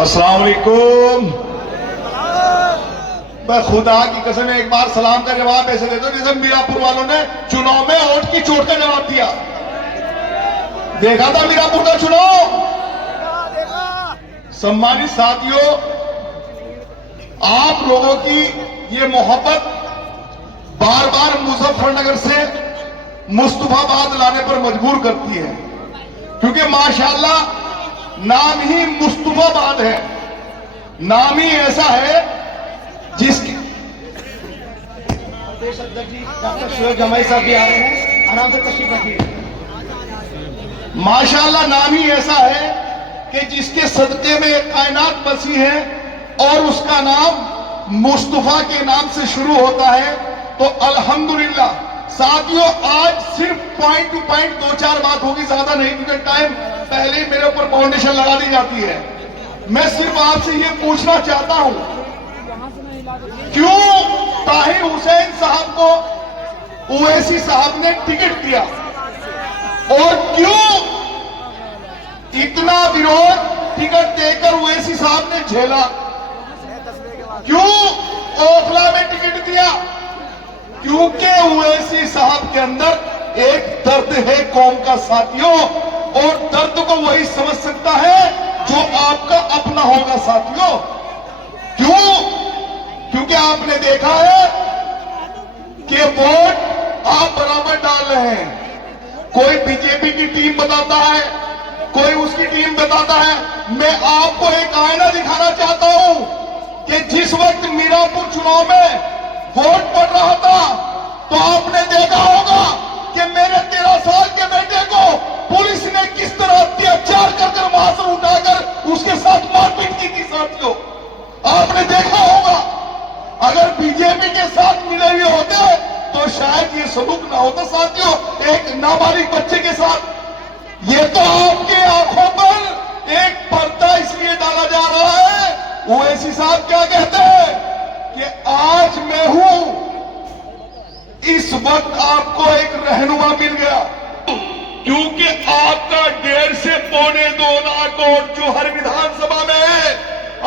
अस्सलाम वालेकुम। मैं खुदा की कसम एक बार सलाम का जवाब ऐसे दे दो जैसे मीरापुर वालों ने चुनाव में वोट की चोट का जवाब दिया। देखा था मीरापुर का चुनाव। सम्मानित साथियों, आप लोगों की ये मोहब्बत बार बार मुजफ्फरनगर से मुस्तफाबाद लाने पर मजबूर करती है, क्योंकि माशाल्लाह नाम ही मुस्तफाबाद है। नाम ही ऐसा है जिसके डॉक्टर सुहेब जमाई साहब भी आ रहे हैं, आराम से तशरीफ रखिए। माशाल्लाह नाम ही ऐसा है कि जिसके सदके में कायनात बसी है और उसका नाम मुस्तफा के नाम से शुरू होता है। तो अल्हम्दुलिल्लाह साथियों, आज सिर्फ पॉइंट टू पॉइंट दो चार बात होगी, ज्यादा नहीं, क्योंकि टाइम पहले ही मेरे ऊपर फाउंडेशन लगा दी जाती है। मैं सिर्फ आपसे ये पूछना चाहता हूं, क्यों ताहिर हुसैन साहब को ओवैसी साहब ने टिकट दिया और क्यों इतना विरोध टिकट देकर ओवैसी साहब ने झेला? क्यों ओखला में टिकट दिया? क्योंकि ओवैसी साहब के अंदर एक दर्द है कौम का साथियों, और दर्द को वही समझ सकता है जो आपका अपना होगा साथियों। क्यों? क्योंकि आपने देखा है कि वोट आप बराबर डाल रहे हैं। कोई बीजेपी की टीम बताता है, कोई उसकी टीम बताता है। मैं आपको एक आईना दिखाना चाहता हूं कि जिस वक्त मीरापुर चुनाव में वोट पड़ रहा था तो आपने देखा होगा कि मेरे 13 साल के बेटे को पुलिस ने किस तरह अत्याचार कर वहां से उठाकर उसके साथ मारपीट की थी साथियों। आपने देखा होगा। अगर बीजेपी के साथ मिले हुए होते तो शायद ये सलूक ना होता साथियों, एक नाबालिग बच्चे के साथ। ये तो आपके आंखों पर एक पर्दा इसलिए डाला जा रहा है। ओवैसी साहब क्या कहते हैं कि आज मैं हूं, इस वक्त आपको एक रहनुमा मिल गया, क्योंकि आपका 1.5 से 2.25 लाख वोट जो हर विधानसभा में है,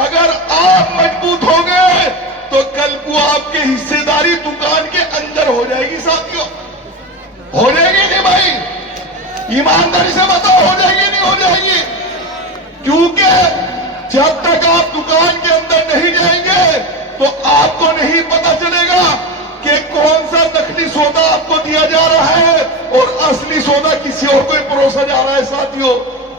अगर आप मजबूत हो गए तो कल को आपके हिस्सेदारी दुकान के अंदर हो जाएगी साथियों। हो जाएगी नहीं भाई? ईमानदारी से बताओ, हो जाएगी नहीं हो जाएगी? क्योंकि जब तक आप दुकान के अंदर नहीं जाएंगे तो आपको नहीं पता चलेगा कि कौन सा नकली सौदा आपको दिया जा रहा है और असली सौदा किसी और को परोसा जा रहा है साथियों।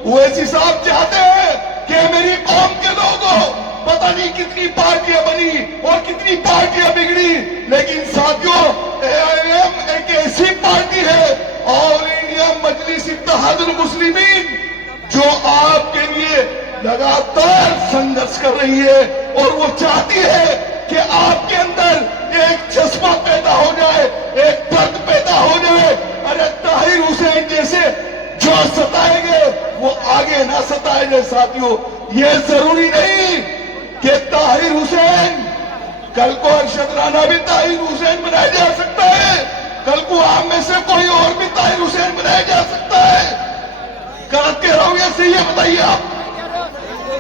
ओवैसी साहब चाहते हैं कि मेरी कौम के लोगों, पता नहीं कितनी पार्टियां बनी और कितनी पार्टियां बिगड़ी, लेकिन साथियों AIM एक ऐसी पार्टी है, ऑल इंडिया मजलिस इत्तेहादुल मुस्लिमीन, जो आपके लिए लगातार संघर्ष कर रही है और वो चाहती है कि आपके अंदर एक जज्बा पैदा हो जाए, एक दर्द पैदा हो जाए। अरे ताहिर हुसैन जैसे जो सताएंगे वो आगे ना सताए जाए साथियों। ये जरूरी नहीं कि ताहिर हुसैन, कल को अरशद राना भी ताहिर हुसैन बनाया जा सकता है, कल को आप में से कोई और भी ताहिर हुसैन बनाया जा सकता है। गलत कह रहा हूं या सही है बताइए आप?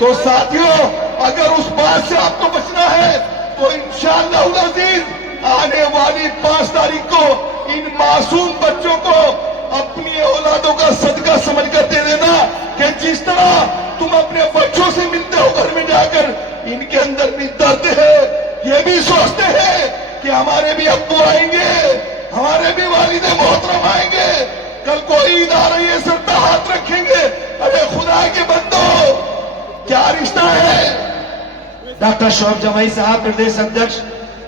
तो साथियों, अगर उस बात से आपको बचना है तो इंशाअल्लाह अज़ीज आने वाली 5 तारीख को इन मासूम बच्चों को अपनी औलादों का सदका समझकर दे देना कि जिस तरह तुम अपने बच्चों से मिलते हो घर में जाकर, इनके अंदर भी दर्द है। ये भी सोचते हैं कि हमारे भी अब्बू आएंगे, हमारे भी वालिद मोहतरम आएंगे, कल को ईद आ रही है, सर पे हाथ रखेंगे। अरे खुदा के बंदो, क्या रिश्ता है? डॉक्टर सुहेब जमाई साहब प्रदेश अध्यक्ष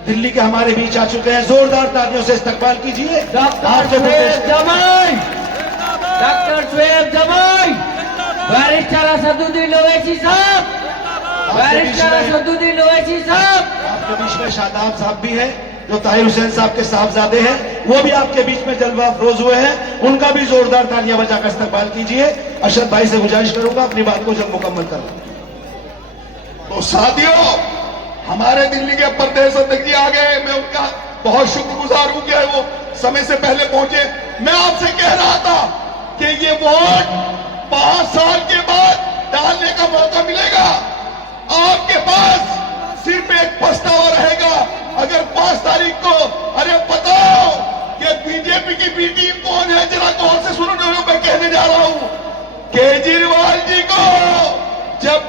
दिल्ली के हमारे बीच आ चुके हैं, जोरदार तालियों से इस्तकबाल कीजिए। डॉक्टर सुहेब जमाई, डॉक्टर सुहेब जमाई, बैरिस्टर असदुद्दीन ओवैसी साहब, बैरिस्टर असदुद्दीन ओवैसी साहब। आपके बीच में शादाब साहब भी हैं जो ताहिर हुसैन साहब के साहबजादे हैं, वो भी आपके बीच में जलवा अफरोज हुए हैं, उनका भी जोरदार तालियां बजाकर इस्तकबाल कीजिए। अशरफ भाई से गुजारिश करूंगा अपनी बात को जब मुकम्मल कर। तो साथियों, हमारे दिल्ली के प्रदेश अध्यक्ष जी आ गए, मैं उनका बहुत शुक्रगुजार हूं कि वो समय से पहले पहुंचे। मैं आपसे कह रहा था कि ये वोट 5 साल के बाद डालने का मौका मिलेगा।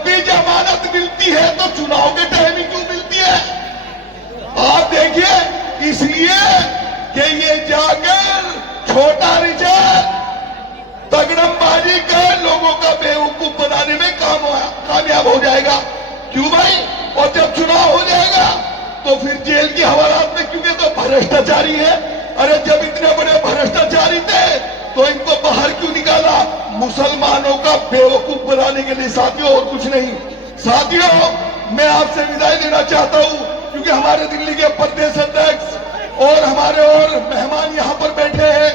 भी जमानत मिलती है तो चुनाव के टाइम ही क्यों मिलती है? आप देखिए, इसलिए कि ये जाकर छोटा रिजल्ट तगड़मबाजी कर लोगों का बेवकूफ बनाने में कामयाब हो जाएगा। क्यों भाई? और जब चुनाव हो जाएगा तो फिर जेल की हवालात में, क्योंकि तो भ्रष्टाचारी है। अरे जब इतने बड़े भ्रष्टाचारी थे तो इनको बाहर क्यों निकाला? मुसलमानों का बेवकूफ बनाने के लिए साथियों, और कुछ नहीं। साथियों, मैं आपसे विदाई लेना चाहता हूं, क्योंकि हमारे दिल्ली के प्रदेश अध्यक्ष और हमारे और मेहमान यहां पर बैठे हैं।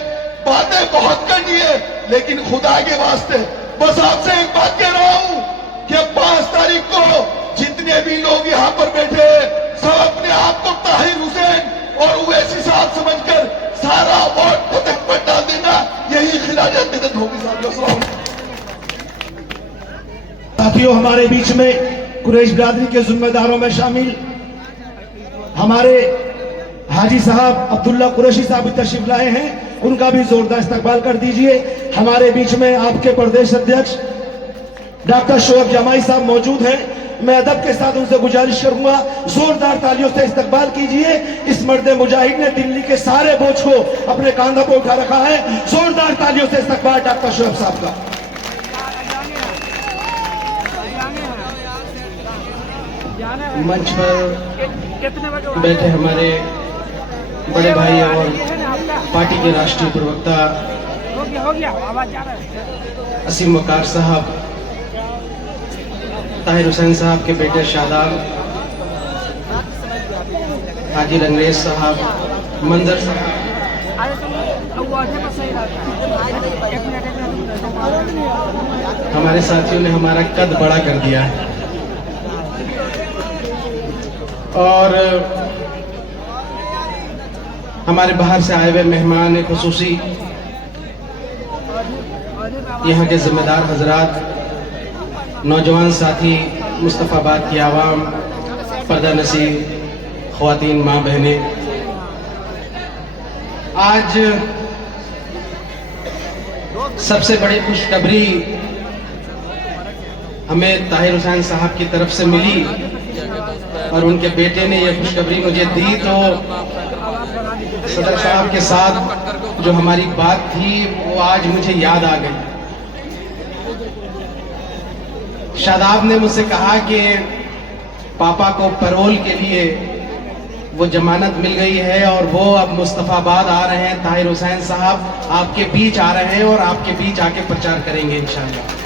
बातें बहुत करनी है, लेकिन खुदा के वास्ते बस आपसे एक बात कह रहा हूं कि 5 तारीख को जितने भी लोग यहां पर बैठे हैं, सब अपने आप को ताहिर हुसैन और ओवैसी साहब समझकर सारा वोट पतंग पर डाल देना। यही खिलाफत मदद होगी साथियों। साथियों, हमारे बीच में कुरैश बिरादरी के जिम्मेदारों में शामिल हमारे हाजी साहब अब्दुल्ला कुरैशी साहब भी तशरीफ लाए हैं, उनका भी जोरदार इस्तकबाल कर दीजिए। हमारे बीच में आपके प्रदेश अध्यक्ष डॉक्टर शोएब जमाई साहब मौजूद हैं। मैं अदब के साथ उनसे गुजारिश करूंगा, जोरदार तालियों से इस्तकबाल कीजिए। इस मर्द मुजाहिद ने दिल्ली के सारे बोझ को अपने कांधों पर उठा रखा है। जोरदार तालियों से इस्तकबाल डॉक्टर शोएब साहब का। मंच पर बैठे हमारे बड़े भाई और पार्टी के राष्ट्रीय प्रवक्ता असीम वकार साहब, ताहिर हुसैन साहब के बेटे शादाब, हाजी रंगरेज साहब, मंजर साहब, हमारे साथियों ने हमारा कद बड़ा कर दिया है। और हमारे बाहर से आए हुए मेहमान खुसूसी, यहाँ के जिम्मेदार हजरात, नौजवान साथी, मुस्तफाबाद की आवाम, पर्दा नसी ख्वातीन, माँ बहनें, आज सबसे बड़ी खुशखबरी हमें ताहिर हुसैन साहब की तरफ से मिली और उनके बेटे ने यह खुशखबरी मुझे दी। तो सदर साहब के साथ जो हमारी बात थी वो आज मुझे याद आ गई। शादाब ने मुझसे कहा कि पापा को पैरोल के लिए वो जमानत मिल गई है और वो अब मुस्तफाबाद आ रहे हैं। ताहिर हुसैन साहब आपके बीच आ रहे हैं और आपके बीच आके प्रचार करेंगे इंशाअल्लाह।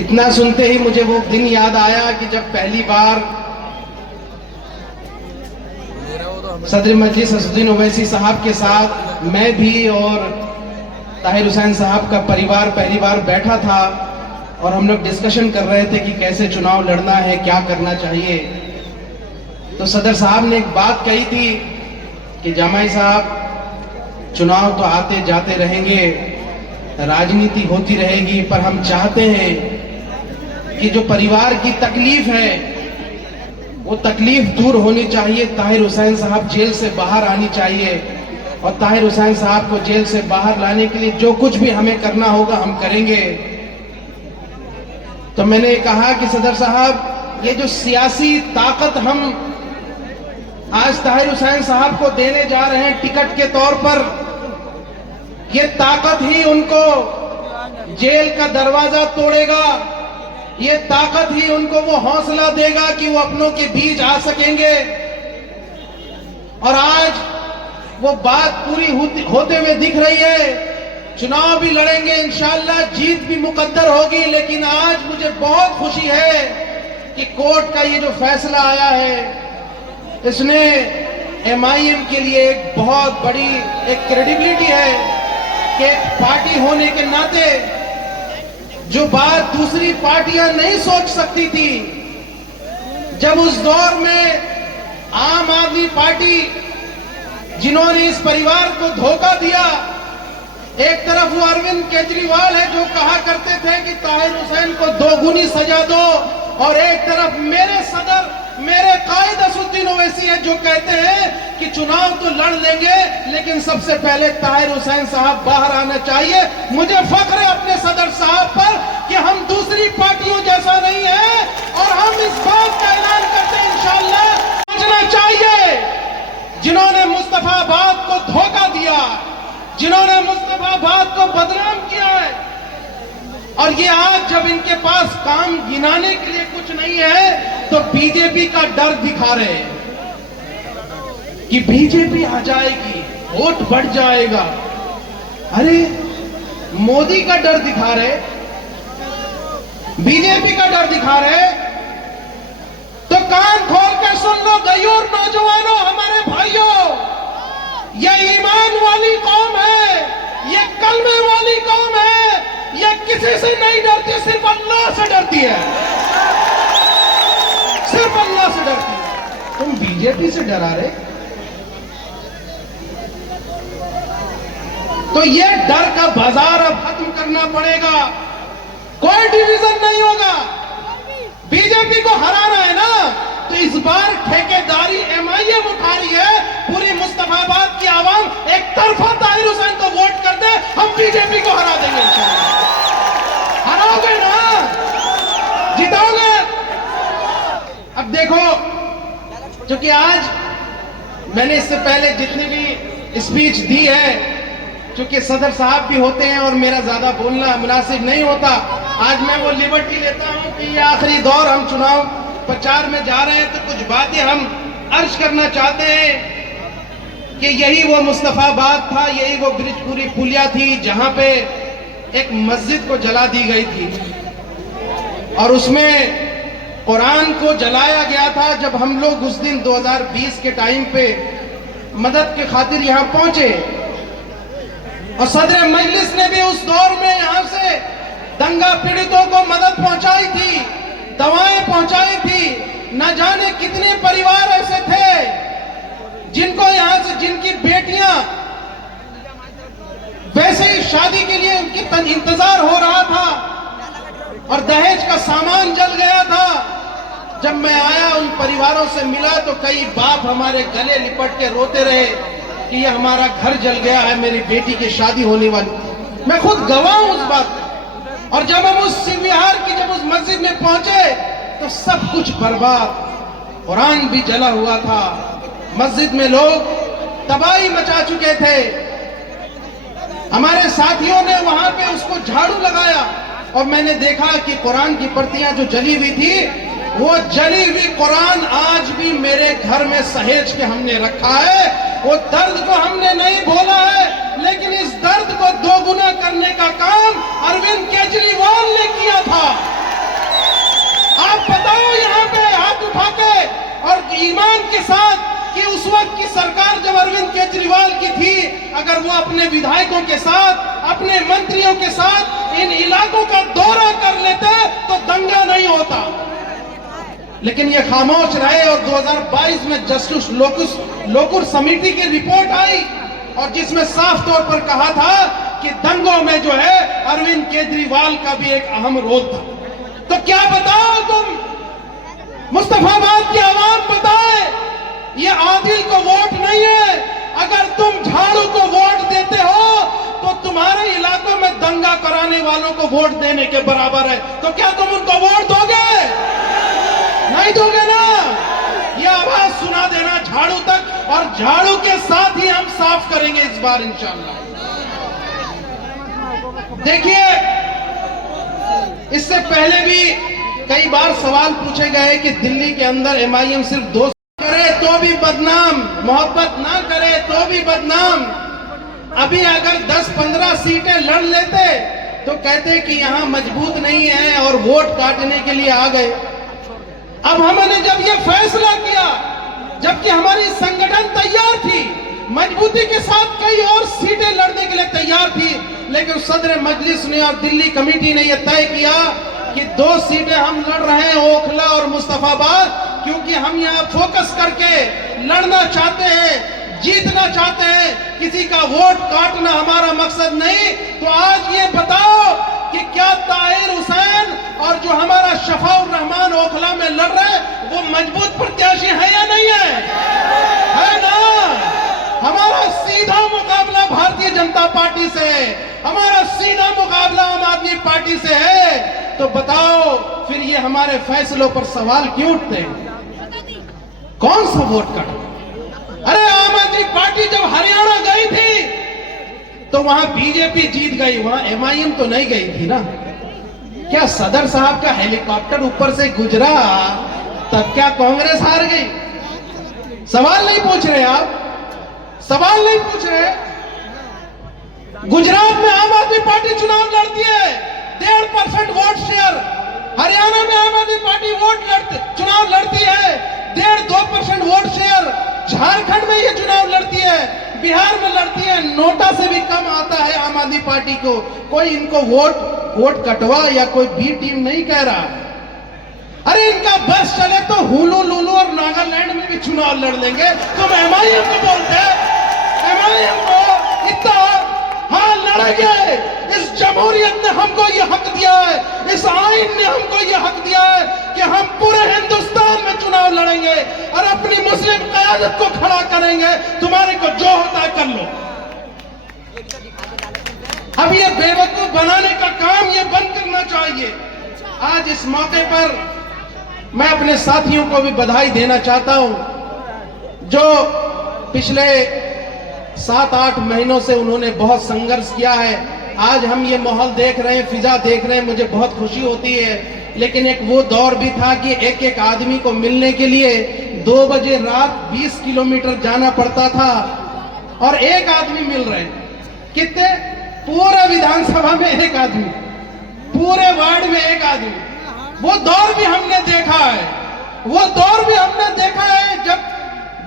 इतना सुनते ही मुझे वो दिन याद आया कि जब पहली बार सदर मजलिस असदुद्दीन ओवैसी साहब के साथ मैं भी और ताहिर हुसैन साहब का परिवार पहली बार बैठा था और हम लोग डिस्कशन कर रहे थे कि कैसे चुनाव लड़ना है, क्या करना चाहिए। तो सदर साहब ने एक बात कही थी कि जमाई साहब, चुनाव तो आते जाते रहेंगे, राजनीति होती रहेगी, पर हम चाहते हैं कि जो परिवार की तकलीफ है वो तकलीफ दूर होनी चाहिए। ताहिर हुसैन साहब जेल से बाहर आनी चाहिए और ताहिर हुसैन साहब को जेल से बाहर लाने के लिए जो कुछ भी हमें करना होगा हम करेंगे। तो मैंने कहा कि सदर साहब, ये जो सियासी ताकत हम आज ताहिर हुसैन साहब को देने जा रहे हैं टिकट के तौर पर, ये ताकत ही उनको जेल का दरवाजा तोड़ेगा, ये ताकत ही उनको वो हौसला देगा कि वो अपनों के बीच आ सकेंगे। और आज वो बात पूरी होते हुए दिख रही है। चुनाव भी लड़ेंगे इंशाअल्लाह, जीत भी मुकद्दर होगी। लेकिन आज मुझे बहुत खुशी है कि कोर्ट का ये जो फैसला आया है, इसने MIM के लिए एक बहुत बड़ी एक क्रेडिबिलिटी है कि पार्टी होने के नाते जो बात दूसरी पार्टियां नहीं सोच सकती थी, जब उस दौर में आम आदमी पार्टी जिन्होंने इस परिवार को धोखा दिया, एक तरफ वो अरविंद केजरीवाल है जो कहा करते थे कि ताहिर हुसैन को 2 गुनी सजा दो, और एक तरफ मेरे सदर मेरे कायद असुद्दीन ओवैसी है जो कहते हैं कि चुनाव तो लड़ लेंगे लेकिन सबसे पहले ताहिर हुसैन साहब बाहर आना चाहिए। मुझे फख्र है अपने सदर साहब पर कि हम दूसरी पार्टियों जैसा नहीं है और हम इस बात का ऐलान करते हैं इंशाअल्लाह सोचना चाहिए जिन्होंने मुस्तफाबाद को धोखा दिया, जिन्होंने मुस्तफाबाद को बदनाम किया है, और ये आज जब इनके पास काम गिनाने के लिए कुछ नहीं है तो बीजेपी का डर दिखा रहे हैं कि बीजेपी आ जाएगी, वोट बढ़ जाएगा। अरे मोदी का डर दिखा रहे, बीजेपी का डर दिखा रहे, तो कान खोल के सुन लो गयूर नौजवानों, हमारे भाइयों, ये ईमान वाली कौम है, ये कलमे वाली कौम है, ये किसी से नहीं डरती, सिर्फ अल्लाह से डरती है, सिर्फ अल्लाह से डरती है। तुम बीजेपी से डरा रहे, तो ये डर का बाजार अब खत्म करना पड़ेगा। कोई डिवीजन नहीं होगा, बीजेपी को हराना है ना, तो इस बार ठेकेदारी एमआईएम उठा रही है, पूरी मुस्तफाबाद की आवाम एक तरफा ताहिर हुसैन को वोट कर दे, हम बीजेपी को हरा देंगे इंशाअल्लाह। हराओगे ना, जिताओगे। अब देखो, क्योंकि आज मैंने इससे पहले जितनी भी स्पीच दी है, क्योंकि सदर साहब भी होते हैं और मेरा ज्यादा बोलना मुनासिब नहीं होता, आज मैं वो लिबर्टी लेता हूं कि ये आखिरी दौर, हम चुनाव प्रचार में जा रहे हैं, तो कुछ बातें हम अर्ज करना चाहते हैं कि यही वो मुस्तफाबाद था, यही वो ब्रिजपुरी पुलिया थी जहां पे एक मस्जिद को जला दी गई थी और उसमें कुरान को जलाया गया था। जब हम लोग उस दिन 2020 के टाइम पे मदद के खातिर यहां पहुंचे और सदर मजलिस ने भी उस दौर में यहां से दंगा पीड़ितों को मदद पहुंचाई थी, दवाएं पहुंचाई थी। न जाने कितने परिवार ऐसे थे जिनको यहां से, जिनकी बेटियां वैसे ही शादी के लिए उनकी इंतजार हो रहा था और दहेज का सामान जल गया था। जब मैं आया, उन परिवारों से मिला, तो कई बाप हमारे गले लिपट के रोते रहे कि ये हमारा घर जल गया है, मेरी बेटी की शादी होने वाली। मैं खुद गवाह हूं उस बात। और जब हम उस विहार की, जब उस मस्जिद में पहुंचे तो सब कुछ बर्बाद, कुरान भी जला हुआ था, मस्जिद में लोग तबाही मचा चुके थे। हमारे साथियों ने वहां पे उसको झाड़ू लगाया और मैंने देखा कि कुरान की प्रतियां जो जली हुई थी, वो जली हुई कुरान आज भी मेरे घर में सहेज के हमने रखा है। वो दर्द को हमने नहीं भूला है, लेकिन इस दर्द को दोगुना करने का काम अरविंद केजरीवाल ने किया था। आप बताओ यहाँ पे हाथ उठा के और ईमान के साथ कि उस वक्त की सरकार जब अरविंद केजरीवाल की थी, अगर वो अपने विधायकों के साथ, अपने मंत्रियों के साथ इन इलाकों का दौरा कर लेते तो दंगा नहीं होता। लेकिन ये खामोश रहे और 2022 में जस्टिस लोकुर समिति की रिपोर्ट आई और जिसमें साफ तौर पर कहा था कि दंगों में जो है अरविंद केजरीवाल का भी एक अहम रोल था। तो क्या बताओ तुम, मुस्तफाबाद की आवाम बताए, ये आदिल को वोट नहीं है। अगर तुम झाड़ू को वोट देते हो तो तुम्हारे इलाकों में दंगा कराने वालों को वोट देने के बराबर है। तो क्या तुम उनको वोट दोगे? नहीं दोगे ना। ये आवाज सुना देना झाड़ू तक, और झाड़ू के साथ ही हम साफ करेंगे इस बार इंशाअल्लाह। देखिए, इससे पहले भी कई बार सवाल पूछे गए कि दिल्ली के अंदर एमआईएम सिर्फ 2 करे तो भी बदनाम, मोहब्बत ना करे तो भी बदनाम। अभी अगर 10-15 सीटें लड़ लेते तो कहते कि यहां मजबूत नहीं है और वोट काटने के लिए आ गए। अब हमने जब ये फैसला किया, जबकि हमारी संगठन तैयार थी, मजबूती के साथ कई और सीटें लड़ने के लिए तैयार थी, लेकिन सदर मजलिस ने और दिल्ली कमेटी ने यह तय किया कि 2 सीटें हम लड़ रहे हैं, ओखला और मुस्तफाबाद, क्योंकि हम यहाँ फोकस करके लड़ना चाहते हैं, जीतना चाहते हैं, किसी का वोट काटना हमारा मकसद नहीं। तो आज ये बताओ कि क्या ताहिर हुसैन और जो हमारा शफाउर रहमान ओखला में लड़ रहे हैं वो मजबूत प्रत्याशी है या नहीं है ना? हमारा सीधा मुकाबला भारतीय जनता पार्टी से है, हमारा सीधा मुकाबला आम आदमी पार्टी से है। तो बताओ फिर ये हमारे फैसलों पर सवाल क्यों उठते हैं? कौन सा वोट कट? अरे आम आदमी पार्टी जब हरियाणा गई थी तो वहां बीजेपी जीत गई, वहां एमआईएम तो नहीं गई थी ना। क्या सदर साहब का हेलीकॉप्टर ऊपर से गुजरा तब क्या कांग्रेस हार गई? सवाल नहीं पूछ रहे आप, सवाल नहीं पूछ रहे। गुजरात में आम आदमी पार्टी चुनाव लड़ती है, 1.5% वोट शेयर। हरियाणा में आम आदमी पार्टी चुनाव लड़ती है, 1.5-2% वोट शेयर। झारखंड में ये चुनाव लड़ती है, बिहार में लड़ती है, नोटा से भी कम आता है आम आदमी पार्टी को। कोई इनको वोट कटवा या कोई बी टीम नहीं कह रहा। अरे इनका बस चले तो हुलू लुलू और नागालैंड में भी चुनाव लड़ लेंगे। तुम एमआईएम को बोलते, एमआईएम को इतना, हाँ लड़ेंगे। इस जमहूरियत ने हमको ये हक दिया है, इस आइन ने हमको ये हक दिया है कि हम पूरे हिंदुस्तान में चुनाव लड़ेंगे और अपनी मुस्लिम क़यादत को खड़ा करेंगे। तुम्हारे को जो होता है कर लो। अब ये बेवकूफ बनाने का काम ये बंद करना चाहिए। आज इस मौके पर मैं अपने साथियों को भी बधाई देना चाहता हूं, जो पिछले 7-8 महीनों से उन्होंने बहुत संघर्ष किया है। आज हम ये माहौल देख रहे हैं, फिजा देख रहे हैं, मुझे बहुत खुशी होती है। लेकिन एक वो दौर भी था कि एक एक आदमी को मिलने के लिए 2 बजे रात 20 किलोमीटर जाना पड़ता था और एक आदमी मिल रहे हैं। कितने? पूरा विधानसभा में एक आदमी, पूरे वार्ड में एक आदमी। वो दौर भी हमने देखा है, वो दौर भी हमने देखा है जब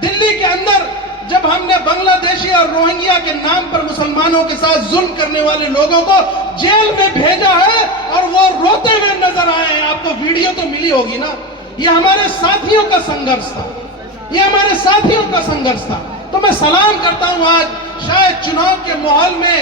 दिल्ली के अंदर जब हमने बांग्लादेशी और रोहिंग्या के नाम पर मुसलमानों के साथ जुल्म करने वाले लोगों को जेल में भेजा है और वो रोते हुए नजर आए हैं। आपको वीडियो तो मिली होगी ना। ये हमारे साथियों का संघर्ष था, ये हमारे साथियों का संघर्ष था। तो मैं सलाम करता हूं। आज शायद चुनाव के माहौल में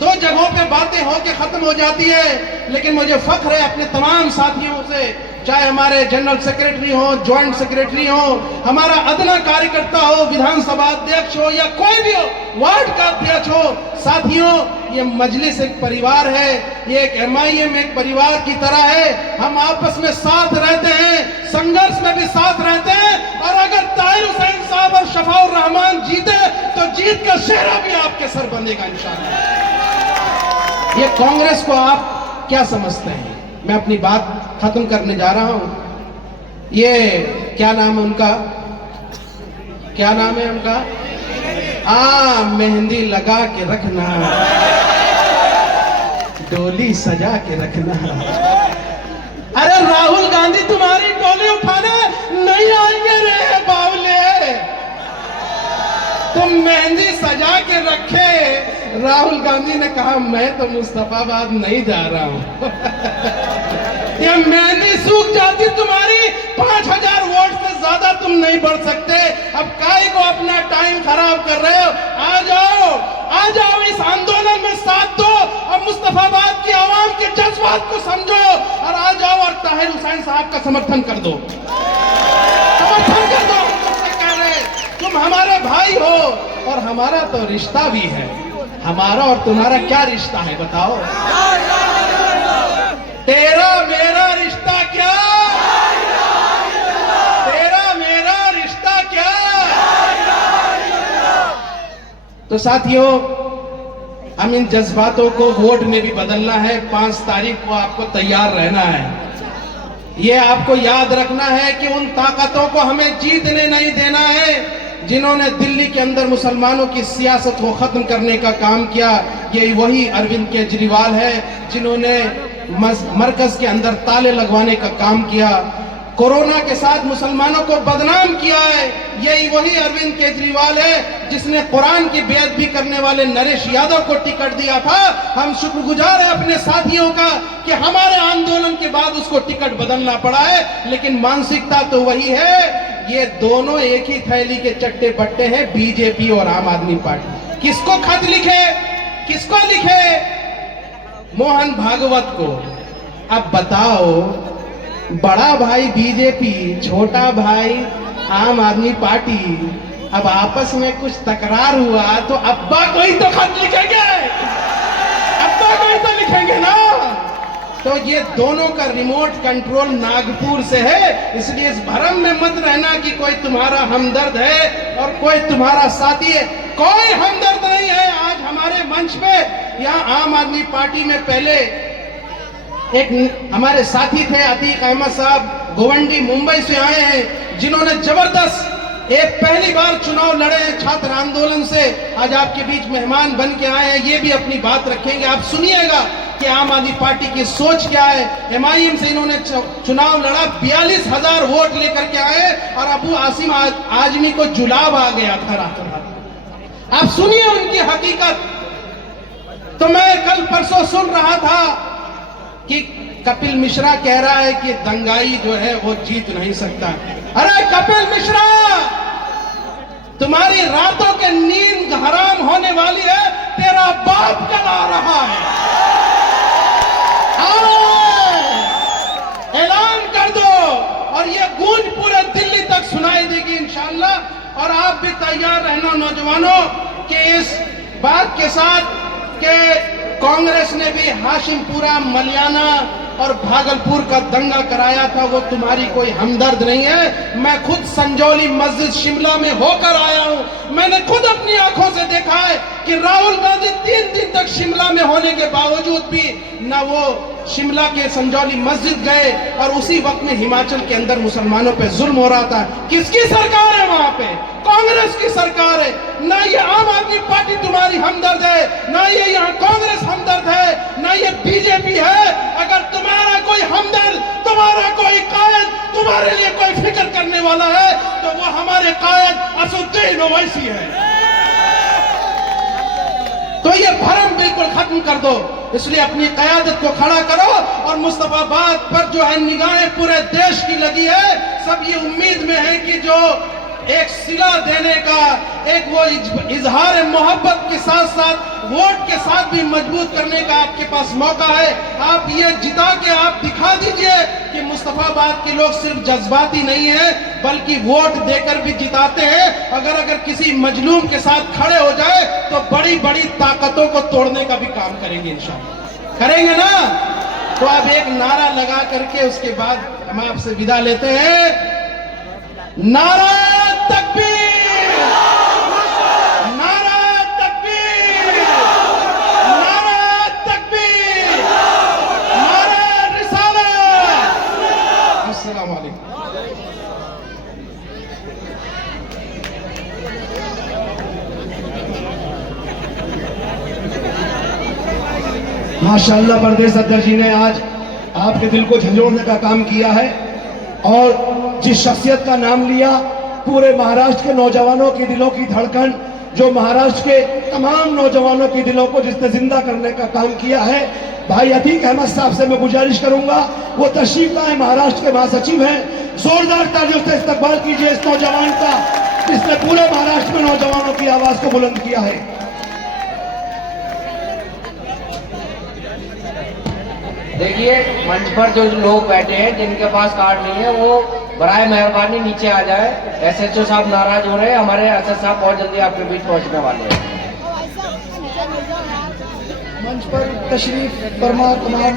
2 जगहों पे बातें होके खत्म हो जाती है, लेकिन मुझे फख्र है अपने तमाम साथियों से, चाहे हमारे जनरल सेक्रेटरी हो, ज्वाइंट सेक्रेटरी हो, हमारा अदना कार्यकर्ता हो, विधानसभा अध्यक्ष हो या कोई भी हो, वार्ड का अध्यक्ष हो। साथियों, ये मजलिस एक परिवार है, ये एक एमआईएम एक परिवार की तरह है। हम आपस में साथ रहते हैं, संघर्ष में भी साथ रहते हैं। और अगर ताहिर हुसैन साहब और शफाउर रहमान जीते तो जीत का सेहरा भी आपके सर बंधेगा इंशाअल्लाह। ये कांग्रेस को आप क्या समझते हैं? मैं अपनी बात खत्म करने जा रहा हूं। ये क्या नाम है उनका, क्या नाम है उनका? मेहंदी लगा के रखना, डोली सजा के रखना। अरे राहुल गांधी तुम्हारी डोली उठाने नहीं आएंगे रे बावले। तुम मेहंदी सजा के रखे। राहुल गांधी ने कहा मैं तो मुस्तफाबाद नहीं जा रहा हूं। ये मेहंदी सूख जाती तुम्हारी, 5000 वोट से ज्यादा तुम नहीं बढ़ सकते। अब काहे को अपना टाइम खराब कर रहे हो? आ जाओ इस आंदोलन में साथ दो और मुस्तफाबाद की आवाम के जज्बात को समझो और आ जाओ और ताहिर हुसैन साहब का समर्थन कर दो, समर्थन कर दो। हम तुमसे कह रहे तुम हमारे भाई हो और हमारा तो रिश्ता भी है। हमारा और तुम्हारा क्या रिश्ता है बताओ? तेरा मेरा रिश्ता क्या? तेरा मेरा रिश्ता क्या? तो साथियों, हम इन जज्बातों को वोट में भी बदलना है। 5 तारीख को आपको तैयार रहना है। ये आपको याद रखना है कि उन ताकतों को हमें जीतने नहीं देना है जिन्होंने दिल्ली के अंदर मुसलमानों की सियासत को खत्म करने का काम किया। ये वही अरविंद केजरीवाल है जिन्होंने मरकज के अंदर ताले लगवाने का काम किया, कोरोना के साथ मुसलमानों को बदनाम किया है। यही वही अरविंद केजरीवाल है जिसने कुरान की बेइज्जती भी करने वाले नरेश यादव को टिकट दिया था। हम शुक्रगुजार हैं अपने साथियों का कि हमारे आंदोलन के बाद उसको टिकट बदलना पड़ा है, लेकिन मानसिकता तो वही है। ये दोनों एक ही थैली के चट्टे बट्टे हैं, बीजेपी और आम आदमी पार्टी। किसको खत लिखे? किसको लिखे? मोहन भागवत को। अब बताओ बड़ा भाई बीजेपी, छोटा भाई आम आदमी पार्टी, अब आपस में कुछ तकरार हुआ तो अब्बा कोई तो खत लिखेंगे, अब्बा कोई तो लिखेंगे ना। तो ये दोनों का रिमोट कंट्रोल नागपुर से है, इसलिए इस भ्रम में मत रहना कि कोई तुम्हारा हमदर्द है और कोई तुम्हारा साथी है। कोई हमदर्द नहीं है। आज हमारे मंच पे यहाँ आम आदमी पार्टी में पहले एक हमारे साथी थे अतीक अहमद साहब, गोवंडी मुंबई से आए हैं, जिन्होंने जबरदस्त एक पहली बार चुनाव लड़े हैं छात्र आंदोलन से, आज आपके बीच मेहमान बन के आए हैं। ये भी अपनी बात रखेंगे, आप सुनिएगा कि आम आदमी पार्टी की सोच क्या है। एमआईएम से इन्होंने चुनाव लड़ा, 42,000 वोट लेकर के आए और अबू आसिम आजमी को जुलाब आ गया था रातों रात। आप सुनिए उनकी हकीकत। तो मैं कल परसों सुन रहा था कि कपिल मिश्रा कह रहा है कि दंगाई जो है वो जीत नहीं सकता। अरे कपिल मिश्रा, तुम्हारी रातों के नींद हराम होने वाली है, तेरा बाप कल आ रहा है। ऐलान कर दो और ये गूंज पूरे दिल्ली तक सुनाई देगी इंशाअल्लाह। और आप भी तैयार रहना नौजवानों कि इस बात के साथ कि कांग्रेस ने भी हाशिमपुरा, मलियाना और भागलपुर का दंगा कराया था, वो तुम्हारी कोई हमदर्द नहीं है। मैं खुद संजौली मस्जिद शिमला में होकर आया हूं। मैंने खुद अपनी आंखों से देखा है कि राहुल गांधी 3 दिन तक शिमला में होने के बावजूद भी न वो शिमला के संजौली मस्जिद गए, और उसी वक्त में हिमाचल के अंदर मुसलमानों पे जुल्म हो रहा था। किसकी सरकार है वहां पे? कांग्रेस की सरकार है। ना ये आम आदमी पार्टी तुम्हारी हमदर्द है, ना ये यहाँ कांग्रेस हमदर्द है, ना ये बीजेपी है। अगर तुम्हारा कोई हमदर्द, तुम्हारा कोई कायद, तुम्हारे लिए कोई फिक्र करने वाला है तो वो हमारे कायद असदुद्दीन ओवैसी है। तो ये भरम बिल्कुल खत्म कर दो, इसलिए अपनी कयादत को खड़ा करो। और मुस्तफाबाद पर जो है निगाहें पूरे देश की लगी है, सब ये उम्मीद में है कि जो एक सिला देने का, एक वो इजहार मोहब्बत के साथ साथ वोट के साथ भी मजबूत करने का आपके पास मौका है। आप ये जिता के आप दिखा दीजिए कि मुस्तफाबाद के लोग सिर्फ जज्बाती नहीं है, बल्कि वोट देकर भी जिताते हैं। अगर किसी मजलूम के साथ खड़े हो जाए तो बड़ी बड़ी ताकतों को तोड़ने का भी काम करेंगे इंशाअल्लाह। करेंगे ना? तो अब एक नारा लगा करके उसके बाद हम आपसे विदा लेते हैं। नारा तकबीर, नारा तकबीर, नारा तकबीर, नारा रिसालत। अस्सलाम वालेकुम। माशाअल्लाह प्रदेश अध्यक्ष जी ने आज आपके दिल को झंझोड़ने का काम किया है, और जिस शख्सियत का नाम लिया, पूरे महाराष्ट्र के नौजवानों के दिलों की धड़कन, जो महाराष्ट्र के तमाम नौजवानों के दिलों को जिसने जिंदा करने का काम किया है, भाई अतीक अहमद साहब से मैं गुजारिश करूंगा, वो तशरीफ लाए, महाराष्ट्र के महासचिव हैं। जोरदार तालियों से इस्तकबाल कीजिए इस नौजवान का, जिसने पूरे महाराष्ट्र में नौजवानों की आवाज को बुलंद किया है। देखिए, मंच पर जो लोग बैठे हैं जिनके पास कार्ड नहीं है, वो बराए मेहरबानी नीचे आ जाए। एसएचओ साहब नाराज हो रहे हैं, हमारे एसएस साहब बहुत जल्दी आपके बीच पहुंचने वाले हैं। मंच पर तशरीफ फरमा तमाम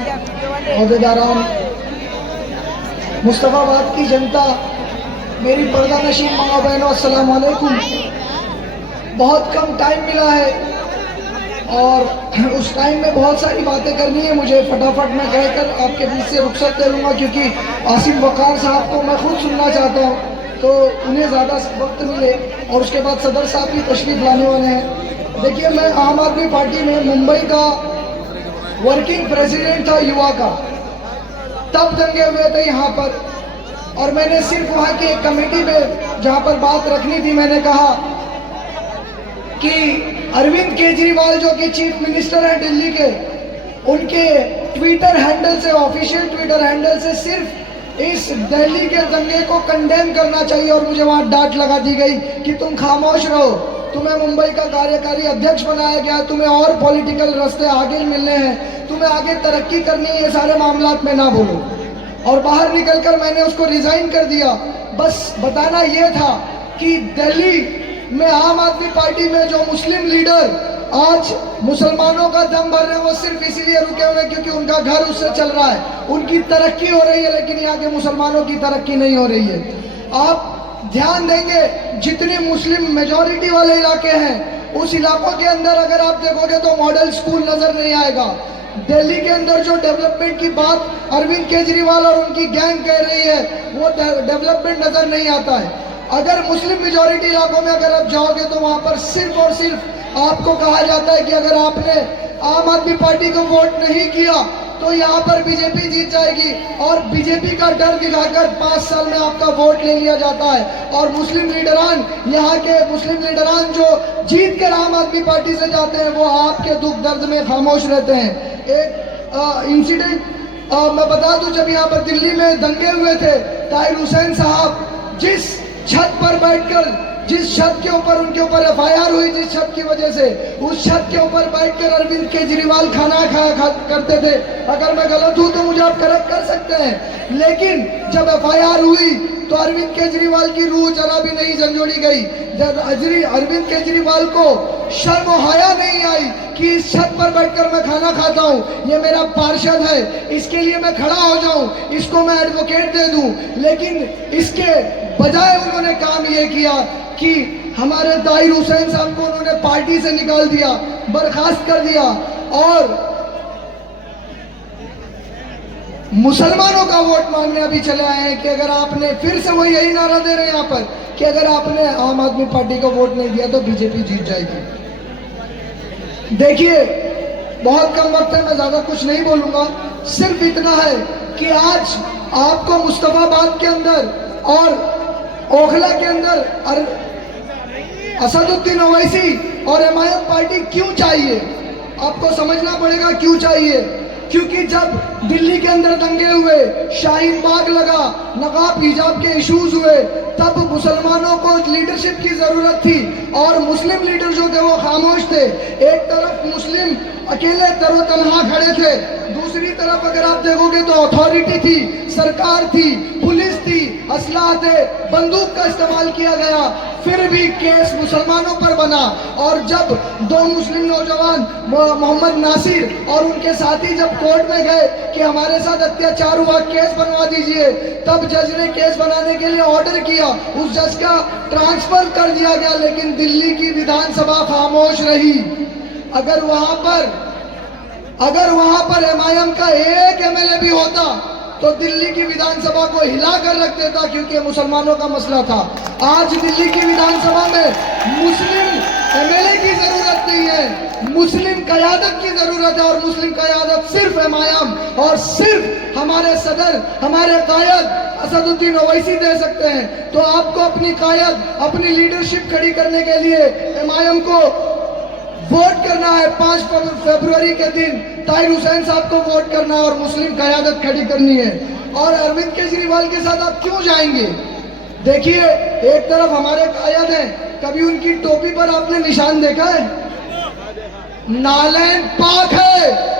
अहदेदारान, मुस्तफाबाद की जनता, मेरी पर्दा नशीन माँ बहनों, अस्सलाम वालेकुम। बहुत कम टाइम मिला है और उस टाइम में बहुत सारी बातें करनी है मुझे। फटाफट मैं कहकर आपके बीच से रुखसत ले लूँगा, क्योंकि आसिम वकार साहब को मैं खुद सुनना चाहता हूँ, तो उन्हें ज़्यादा वक्त मिले। और उसके बाद सदर साहब भी तशरीफ लाने वाले हैं। देखिए, मैं आम आदमी पार्टी में मुंबई का वर्किंग प्रेसिडेंट था युवा का, तब दंगे हुए थे यहाँ पर, और मैंने सिर्फ वहाँ की एक कमेटी में जहाँ पर बात रखनी थी, मैंने कहा कि अरविंद केजरीवाल जो कि चीफ मिनिस्टर हैं दिल्ली के, उनके ट्विटर हैंडल से, ऑफिशियल ट्विटर हैंडल से सिर्फ इस दिल्ली के दंगे को कंडेम करना चाहिए। और मुझे वहां डांट लगा दी गई कि तुम खामोश रहो, तुम्हें मुंबई का कार्यकारी अध्यक्ष बनाया गया, तुम्हें और पॉलिटिकल रास्ते आगे मिलने हैं, तुम्हें आगे तरक्की करनी है, ये सारे मामलात में ना बोलो। और बाहर निकलकर मैंने उसको रिजाइन कर दिया। बस बताना ये था कि दिल्ली में आम आदमी पार्टी में जो मुस्लिम लीडर आज मुसलमानों का दम भर रहे हैं, वो सिर्फ इसीलिए रुके हुए हैं क्योंकि उनका घर उससे चल रहा है, उनकी तरक्की हो रही है, लेकिन यहाँ के मुसलमानों की तरक्की नहीं हो रही है। आप ध्यान देंगे जितने मुस्लिम मेजॉरिटी वाले इलाके हैं, उस इलाकों के अंदर अगर आप देखोगे तो मॉडल स्कूल नजर नहीं आएगा। दिल्ली के अंदर जो डेवलपमेंट की बात अरविंद केजरीवाल और उनकी गैंग कह रही है, वो डेवलपमेंट नजर नहीं आता है। अगर मुस्लिम मेजॉरिटी इलाकों में अगर आप जाओगे तो वहां पर सिर्फ और सिर्फ आपको कहा जाता है कि अगर आपने आम आदमी पार्टी को वोट नहीं किया तो यहाँ पर बीजेपी जीत जाएगी, और बीजेपी का डर दिखाकर 5 साल में आपका वोट ले लिया जाता है। और मुस्लिम लीडरान, यहाँ के मुस्लिम लीडरान जो जीत कर आम आदमी पार्टी से जाते हैं, वो आपके दुख दर्द में खामोश रहते हैं। एक इंसिडेंट मैं बता दूं, जब यहाँ पर दिल्ली में दंगे हुए थे, ताहिर हुसैन साहब जिस छत पर बैठकर, जिस छत के ऊपर उनके ऊपर एफआईआर हुई, जिस छत की वजह से, उस छत के ऊपर बैठकर अरविंद केजरीवाल खाना खाया करते थे। अगर मैं गलत हूं तो मुझे आप करेक्ट कर सकते हैं, लेकिन जब एफआईआर हुई तो अरविंद केजरीवाल की रूह जरा भी नहीं झंझोड़ी गई। अरविंद केजरीवाल को शर्म और हया नहीं आई कि इस छत पर बैठकर मैं खाना खाता हूं, ये मेरा पार्षद है, इसके लिए मैं खड़ा हो जाऊं, इसको मैं एडवोकेट दे दूं। लेकिन इसके बजाय उन्होंने काम ये किया कि हमारे ताहिर हुसैन साहब को उन्होंने पार्टी से निकाल दिया, बर्खास्त कर दिया, और मुसलमानों का वोट मांगने अभी चले आए हैं कि अगर आपने, फिर से वो यही नारा दे रहे हैं यहाँ पर कि अगर आपने आम आदमी पार्टी को वोट नहीं दिया तो बीजेपी जीत जाएगी। देखिए, बहुत कम वक्त है, मैं ज्यादा कुछ नहीं बोलूंगा, सिर्फ इतना है कि आज आपको मुस्तफाबाद के अंदर और ओखला के अंदर असदुद्दीन ओवैसी और एमआईएम पार्टी क्यों चाहिए, आपको समझना पड़ेगा क्यों चाहिए। क्योंकि जब दिल्ली के अंदर दंगे हुए, शाहीन बाग लगा, नकाब हिजाब के इश्यूज हुए, तब मुसलमानों को लीडरशिप की जरूरत थी और मुस्लिम लीडर जो थे वो खामोश थे। एक तरफ मुस्लिम अकेले तरोतन्हा खड़े थे, दूसरी तरफ अगर आप देखोगे तो अथॉरिटी थी, सरकार थी, पुलिस थी, असलाह थे, बंदूक का इस्तेमाल किया गया, फिर भी केस मुसलमानों पर बना। और जब 2 मुस्लिम नौजवान मोहम्मद नासिर और उनके साथी जब कोर्ट में गए कि हमारे साथ अत्याचार हुआ, केस बनवा दीजिए, तब जज ने केस बनाने के लिए ऑर्डर किया, उस जज का ट्रांसफर कर दिया गया, लेकिन दिल्ली की विधानसभा खामोश रही। अगर वहां पर एमआईएम का एक एमएलए भी होता तो दिल्ली की विधानसभा को हिला कर रख देता, क्योंकि मुसलमानों का मसला था। आज दिल्ली की विधानसभा में मुस्लिम एमएलए की जरूरत नहीं है, मुस्लिम कयादत की जरूरत है, और मुस्लिम कयादत सिर्फ एमआईएम और सिर्फ हमारे सदर, हमारे कायद असदुद्दीन ओवैसी दे सकते हैं। तो आपको अपनी कायद, अपनी लीडरशिप खड़ी करने के लिए एमआईएम को वोट करना है। 5 फरवरी के दिन ताहिर हुसैन साहब को वोट करना है और मुस्लिम कयादत खड़ी करनी है। और अरविंद केजरीवाल के साथ आप क्यों जाएंगे? देखिए, एक तरफ हमारे कायद हैं, कभी उनकी टोपी पर आपने निशान देखा है? नालैन पाक है।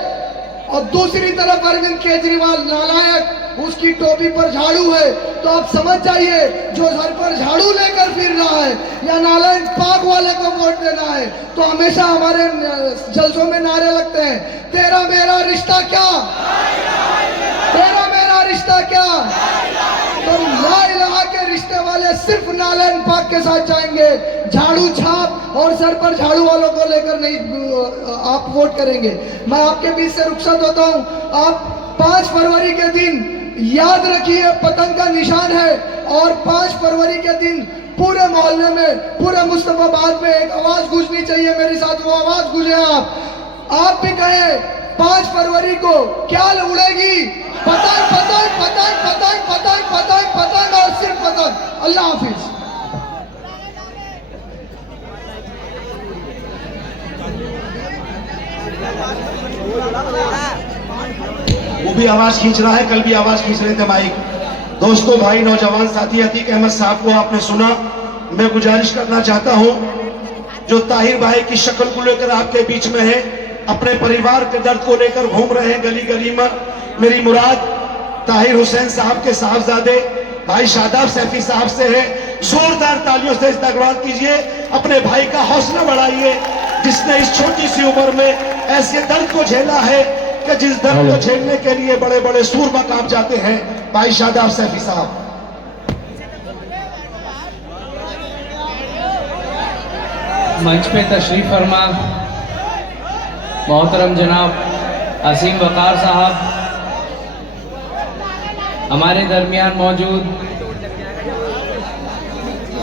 और दूसरी तरफ अरविंद केजरीवाल नालायक, उसकी टोपी पर झाड़ू है। तो आप समझ जाइए, जो सर पर झाड़ू लेकर फिर रहा है या नालैन पाक वाले को वोट देना है। तो हमेशा हमारे जलसों में नारे लगते हैं, तेरा मेरा रिश्ता क्या, तेरा मेरा रिश्ता क्या। तो ला इलाहा के रिश्ते वाले सिर्फ नालैन पाक के साथ जाएंगे, झाड़ू छाप और सर पर झाड़ू वालों को लेकर नहीं आप वोट करेंगे। मैं आपके बीच से रुखसत होता हूं। आप 5 फरवरी के दिन याद रखिए, पतंग का निशान है, और 5 फरवरी के दिन पूरे मोहल्ले में, पूरे मुस्तफाबाद में एक आवाज गूंजनी चाहिए, मेरे साथ वो आवाज गूंजे। आप भी कहें 5 फरवरी को क्या उड़ेगी? पतंग, पतंग, पतंग, पतंग, पतंग, पतंग, पतंग और सिर्फ पतंग। अल्लाह हाफिज। वो भी आवाज खींच रहा है, कल भी आवाज खींच रहे थे माइक। दोस्तों, भाई, नौजवान साथी अतीक अहमद साहब को आपने सुना। मैं गुजारिश करना चाहता हूं, जो ताहिर भाई की शक्ल को लेकर आपके बीच में है, अपने परिवार के दर्द को लेकर घूम रहे हैं गली गली में, मेरी मुराद ताहिर हुसैन साहब के साहबजादे भाई शादाब सैफी साहब से है। जोरदार तालियों से इस्तकबाल कीजिए, अपने भाई का हौसला बढ़ाइए, जिसने इस छोटी सी उम्र में ऐसे दर्द को झेला है कि जिस दर्द को झेलने के लिए बड़े बड़े सूरमा कांप जाते हैं। भाई शादाब सैफी साहब। मंच पे तशरीफ फरमा मोहतरम जनाब असीम वकार साहब, हमारे दरमियान मौजूद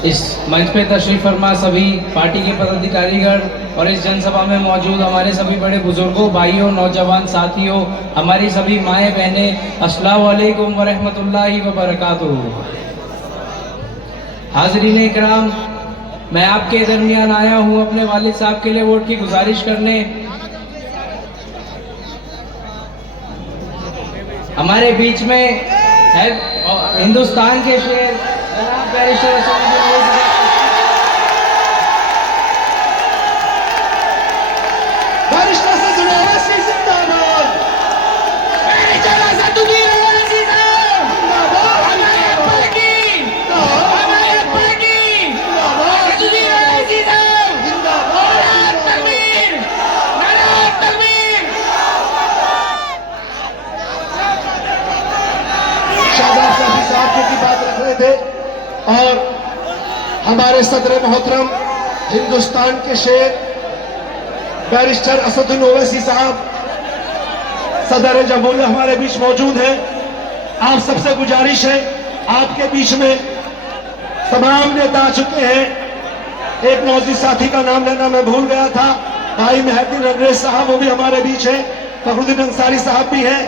इस मंच पे तशरीफ फरमा सभी पार्टी के पदाधिकारीगण और इस जनसभा में मौजूद हमारे सभी बड़े बुजुर्गों, भाइयों, नौजवान साथियों, हमारी सभी माएँ बहनें, अस्सलाम वालेकुम व रहमतुल्लाहि व बरकातुहू। हाज़रीन इकराम, मैं आपके दरमियान आया हूं अपने वालिद साहब के लिए वोट की गुजारिश करने। हमारे बीच में है हिंदुस्तान के शेर जनाब बैरिस्टर की बात रख रहे थे और हमारे सदर मोहतरम हिंदुस्तान के शेर बैरिस्टर असदुद्दीन ओवैसी साहब सदर जमहूरिया हमारे बीच मौजूद हैं। आप सबसे गुजारिश है, आपके बीच में तमाम नेता आ चुके हैं। एक मौजूद साथी का नाम लेना मैं भूल गया था, भाई मेहदीन अंग्रेज साहब, वो भी हमारे बीच हैं। फखरुद्दीन अंसारी साहब भी हैं।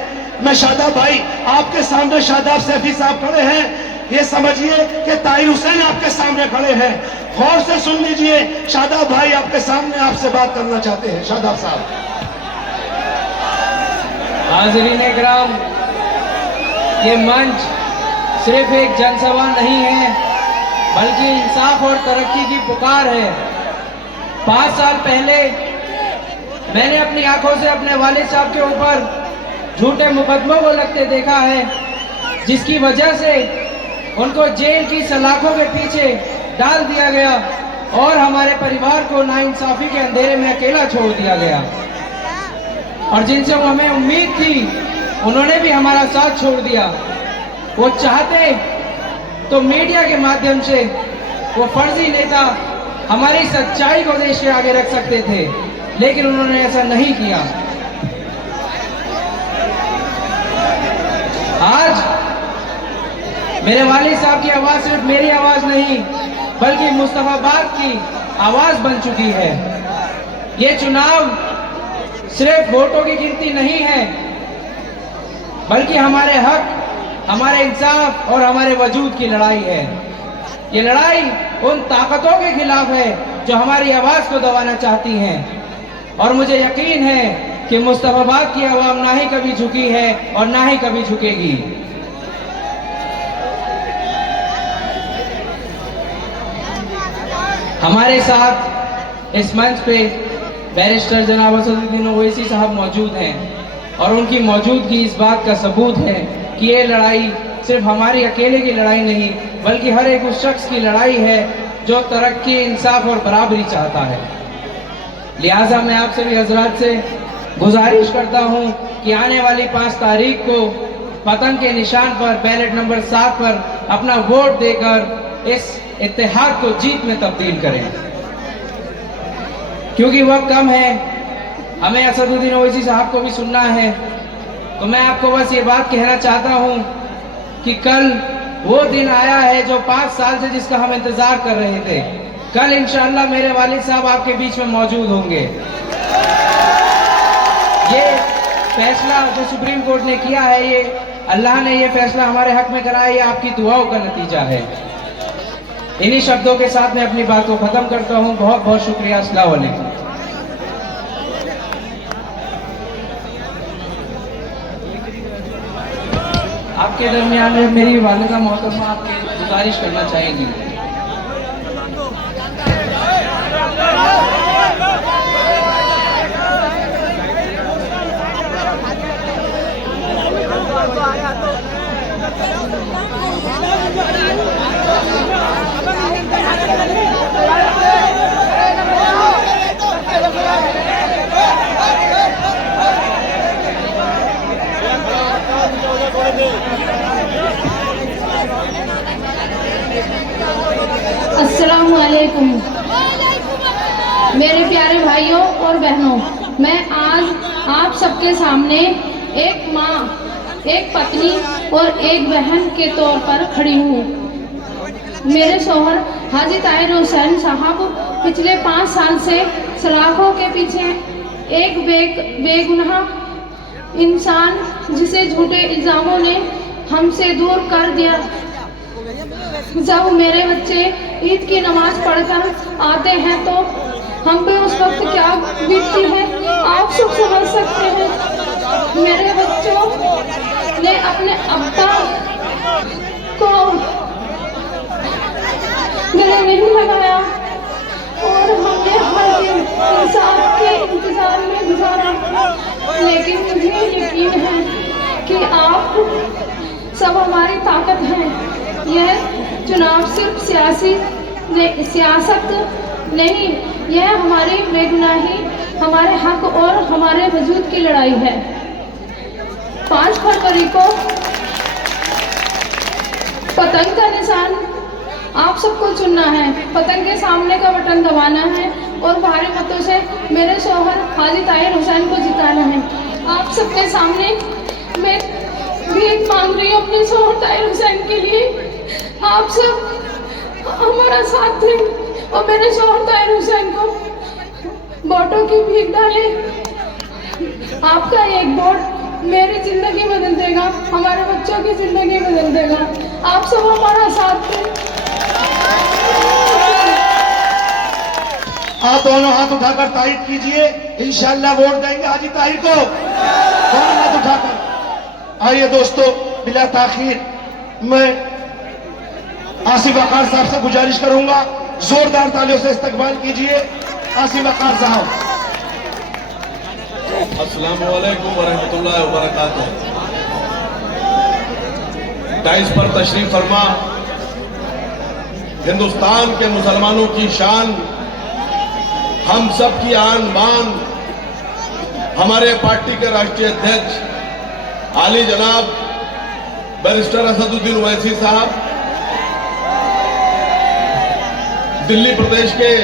मैं शादाब भाई, आपके सामने शादाब सैफी साहब खड़े हैं। ये समझिए कि ताहिर हुसैन आपके सामने खड़े हैं। गौर से सुन लीजिए, शादाब भाई आपके सामने आपसे बात करना चाहते हैं। शादाब साहब। हाज़रीन इकराम, ये मंच सिर्फ एक जनसभा नहीं है बल्कि इंसाफ और तरक्की की पुकार है। 5 साल पहले मैंने अपनी आंखों से अपने वालिद साहब के ऊपर झूठे मुकदमों को लगते देखा है, जिसकी वजह से उनको जेल की सलाखों के पीछे डाल दिया गया और हमारे परिवार को नाइंसाफी के अंधेरे में अकेला छोड़ दिया गया। और जिनसे हमें उम्मीद थी उन्होंने भी हमारा साथ छोड़ दिया। वो चाहते तो मीडिया के माध्यम से वो फर्जी नेता हमारी सच्चाई को देश के आगे रख सकते थे, लेकिन उन्होंने ऐसा नहीं किया। आज मेरे वालिद साहब की आवाज सिर्फ मेरी आवाज नहीं बल्कि मुस्तफाबाद की आवाज बन चुकी है। ये चुनाव सिर्फ वोटों की गिनती नहीं है बल्कि हमारे हक, हमारे इंसाफ और हमारे वजूद की लड़ाई है। ये लड़ाई उन ताकतों के खिलाफ है जो हमारी आवाज को दबाना चाहती हैं। और मुझे यकीन है कि मुस्तफाबाद की आवाम ना ही कभी झुकी है और ना ही कभी झुकेगी। हमारे साथ इस मंच पे बैरिस्टर जनाब असदुद्दीन ओवैसी साहब मौजूद हैं और उनकी मौजूदगी इस बात का सबूत है कि ये लड़ाई सिर्फ हमारी अकेले की लड़ाई नहीं बल्कि हर एक उस शख्स की लड़ाई है जो तरक्की, इंसाफ और बराबरी चाहता है। लिहाजा मैं आप सभी हजरात से गुजारिश करता हूं कि आने वाली 5 तारीख को पतंग के निशान पर बैलेट नंबर 7 पर अपना वोट देकर इस इत्तेहाद को जीत में तब्दील करें, क्योंकि वक्त कम है। हमें असदुद्दीन ओवैसी साहब को भी सुनना है। तो मैं आपको बस ये बात कहना चाहता हूं कि कल वो दिन आया है जो 5 साल से जिसका हम इंतजार कर रहे थे। कल इंशाअल्लाह मेरे वालिद साहब आपके बीच में मौजूद होंगे। ये फैसला जो सुप्रीम कोर्ट ने किया है, ये अल्लाह ने ये फैसला हमारे हक में कराया, ये आपकी दुआओं का नतीजा है। इन्हीं शब्दों के साथ मैं अपनी बात को खत्म करता हूं। बहुत बहुत शुक्रिया। अस्सलाम वालेकुम। आपके दरमियान में मेरी वालिदा मोहतरमा आपकी गुजारिश करना चाहेंगी। अस्सलामुअलैकुम। मेरे प्यारे भाइयों और बहनों, मैं आज आप सबके सामने एक माँ, एक पत्नी और एक बहन के तौर पर खड़ी हूँ। मेरे शौहर हाजी ताहिर हुसैन साहब पिछले 5 साल से सलाखों के पीछे एक बेगुनाह इंसान, जिसे झूठे इल्जामों ने हमसे दूर कर दिया। जब मेरे बच्चे ईद की नमाज पढ़कर आते हैं तो हम पे उस वक्त क्या बीतती है आप सब समझ सकते हैं। मेरे बच्चों ने अपने अब्बा को गले नहीं लगाया और हमने हर दिन इंसाफ के इंतजार में गुजारा, लेकिन मुझे यकीन है कि आप सब हमारी ताकत हैं। यह चुनाव सिर्फ सियासत नहीं, यह हमारी बेगुनाही, हमारे हक और हमारे वजूद की लड़ाई है। 5 फरवरी को पतंग का निशान आप सबको चुनना है, पतंग के सामने का बटन दबाना है और भारी मतों से मेरे शौहर हाजी ताहिर हुसैन को जिताना है। आप सबके सामने मैं भीख मांग रही हूँ अपने शौहर ताहिर हुसैन के लिए। आप सब हमारा साथ दें और मेरे शौहर ताहिर हुसैन को वोटों की भीख डालें। आपका एक वोट मेरी जिंदगी बदल देगा, हमारे बच्चों की जिंदगी बदल देगा। आप सब हमारा साथ दें। आप दोनों हाथ उठाकर तायीद कीजिए, इंशाअल्लाह वोट देंगे हाजी ताहिर को। दोनों हाथ उठाकर। आइए दोस्तों, बिला ताखीर मैं आसिफ वकार साहब से गुजारिश करूंगा, जोरदार तालियों से इस्तकबाल कीजिए आसिफ वकार साहब। अस्सलामु अलैकुम वरहमतुल्लाहि वबरकातुहू। डाइस पर तशरीफ फरमा हिंदुस्तान के मुसलमानों की शान, हम सब की आन बान, हमारे पार्टी के राष्ट्रीय अध्यक्ष आली जनाब बैरिस्टर असदुद्दीन ओवैसी साहब, दिल्ली प्रदेश के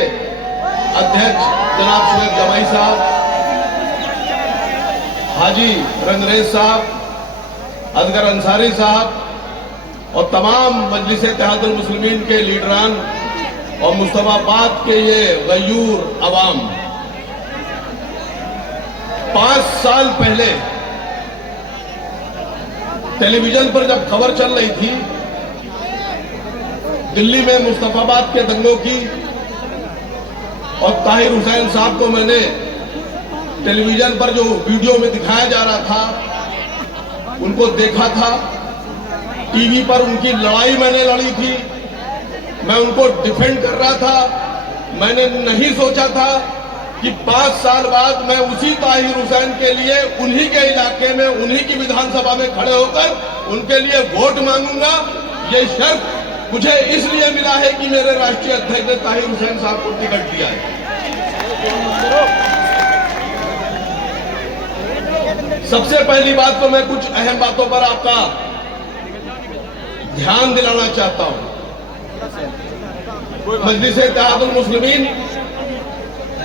अध्यक्ष जनाब शुएब जमाई साहब, हाजी रंगरेज साहब, असगर अंसारी साहब और तमाम मजलिस इत्तेहादुल मुस्लिमीन के लीडरान और मुस्तफाबाद के ये गयूर अवाम। 5 साल पहले टेलीविजन पर जब खबर चल रही थी दिल्ली में मुस्तफाबाद के दंगों की, और ताहिर हुसैन साहब को मैंने टेलीविजन पर जो वीडियो में दिखाया जा रहा था उनको देखा था, टीवी पर उनकी लड़ाई मैंने लड़ी थी, मैं उनको डिफेंड कर रहा था। मैंने नहीं सोचा था कि 5 साल बाद मैं उसी ताहिर हुसैन के लिए उन्हीं के इलाके में, उन्हीं की विधानसभा में खड़े होकर उनके लिए वोट मांगूंगा। ये शर्त मुझे इसलिए मिला है कि मेरे राष्ट्रीय अध्यक्ष ने ताहिर हुसैन साहब को टिकट दिया है। सबसे पहली बात तो मैं कुछ अहम बातों पर आपका ध्यान दिलाना चाहता हूं। मजलिस इत्तेहादुल मुस्लिमीन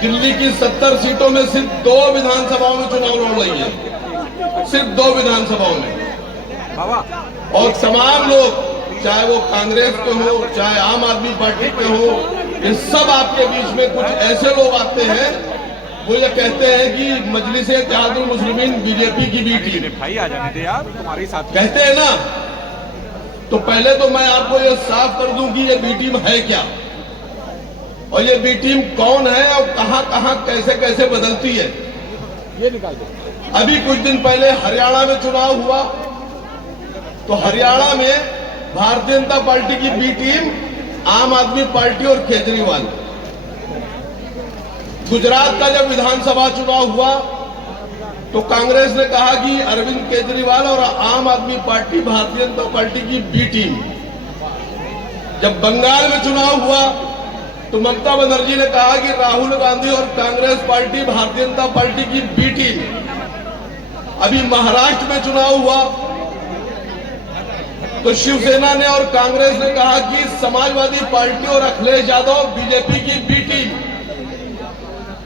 दिल्ली की 70 सीटों में सिर्फ 2 विधानसभाओं में चुनाव लड़ रही है, सिर्फ 2 विधानसभाओं में। और तमाम लोग, चाहे वो कांग्रेस के हो, चाहे आम आदमी पार्टी के हो, ये सब आपके बीच में कुछ ऐसे लोग आते हैं वो ये कहते हैं कि मजलिस इत्तेहादुल मुस्लिमीन बीजेपी की बी टीम कहते हैं ना। तो पहले तो मैं आपको ये साफ कर दूं कि ये बी टीम है क्या, और ये बी टीम कौन है और कहां कहां कैसे कैसे बदलती है। अभी कुछ दिन पहले हरियाणा में चुनाव हुआ तो हरियाणा में भारतीय जनता पार्टी की बी टीम आम आदमी पार्टी और केजरीवाल। गुजरात का जब विधानसभा चुनाव हुआ तो कांग्रेस ने कहा कि अरविंद केजरीवाल और आम आदमी पार्टी भारतीय जनता पार्टी की बी टीम। जब बंगाल में चुनाव हुआ तो ममता बनर्जी ने कहा कि राहुल गांधी और कांग्रेस पार्टी भारतीय जनता पार्टी की बी टीम। अभी महाराष्ट्र में चुनाव हुआ तो शिवसेना ने और कांग्रेस ने कहा कि समाजवादी पार्टी और अखिलेश यादव बीजेपी की बी टीम।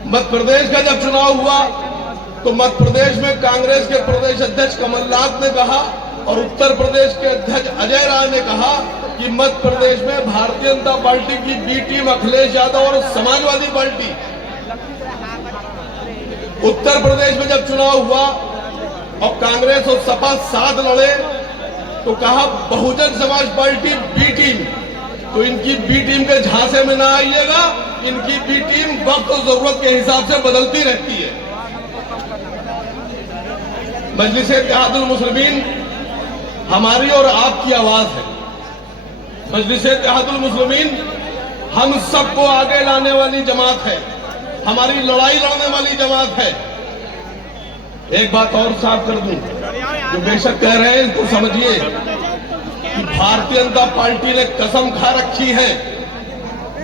मध्य प्रदेश का जब चुनाव हुआ तो मध्य प्रदेश में कांग्रेस के प्रदेश अध्यक्ष कमलनाथ ने कहा और उत्तर प्रदेश के अध्यक्ष अजय राय ने कहा कि मध्य प्रदेश में भारतीय जनता पार्टी की बी टीम अखिलेश यादव और समाजवादी पार्टी। उत्तर प्रदेश में जब चुनाव हुआ और कांग्रेस और सपा साथ लड़े तो कहा Bahujan Samaj party B team. तो इनकी बी टीम के झांसे में ना आइएगा, इनकी बी टीम वक्त और जरूरत के हिसाब से बदलती रहती है। मजलिस-ए-इत्तेहादुल मुस्लिमीन हमारी और आपकी आवाज है। मजलिस-ए-इत्तेहादुल मुस्लिमीन हम सबको आगे लाने वाली जमात है, हमारी लड़ाई लड़ने वाली जमात है। एक बात और साफ कर दूं, जो बेशक कह रहे हैं तो समझिए कि भारतीय जनता पार्टी ने कसम खा रखी है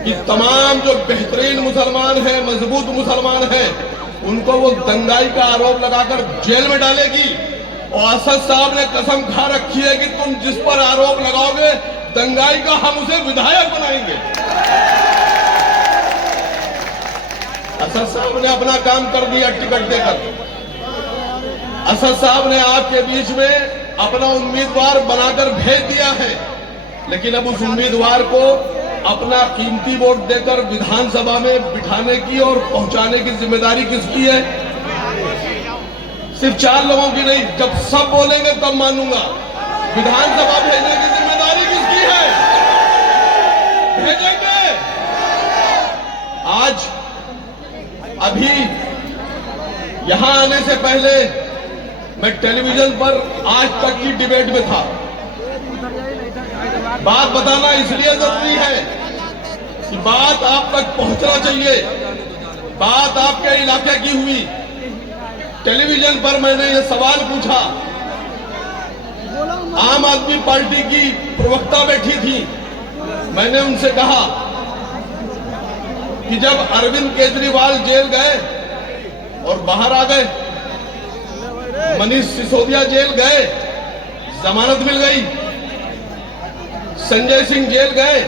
कि तमाम जो बेहतरीन मुसलमान हैं, मजबूत मुसलमान हैं, उनको वो दंगाई का आरोप लगाकर जेल में डालेगी। और असद साहब ने कसम खा रखी है कि तुम जिस पर आरोप लगाओगे दंगाई का, हम उसे विधायक बनाएंगे। असद साहब ने अपना काम कर दिया टिकट देकर। असद साहब ने आपके बीच में अपना उम्मीदवार बनाकर भेज दिया है, लेकिन अब उस उम्मीदवार को अपना कीमती वोट देकर विधानसभा में बिठाने की और पहुंचाने की जिम्मेदारी किसकी है? सिर्फ 4 लोगों की नहीं, जब सब बोलेंगे तब मानूंगा। विधानसभा भेजने की जिम्मेदारी किसकी है? भेजेंगे। आज अभी यहां आने से पहले मैं टेलीविजन पर आज तक की डिबेट में था। बात बताना इसलिए जरूरी है कि बात आप तक पहुंचना चाहिए। बात आपके इलाके की हुई। टेलीविजन पर मैंने ये सवाल पूछा, आम आदमी पार्टी की प्रवक्ता बैठी थी, मैंने उनसे कहा कि जब अरविंद केजरीवाल जेल गए और बाहर आ गए, मनीष सिसोदिया जेल गए, जमानत मिल गई, संजय सिंह जेल गए,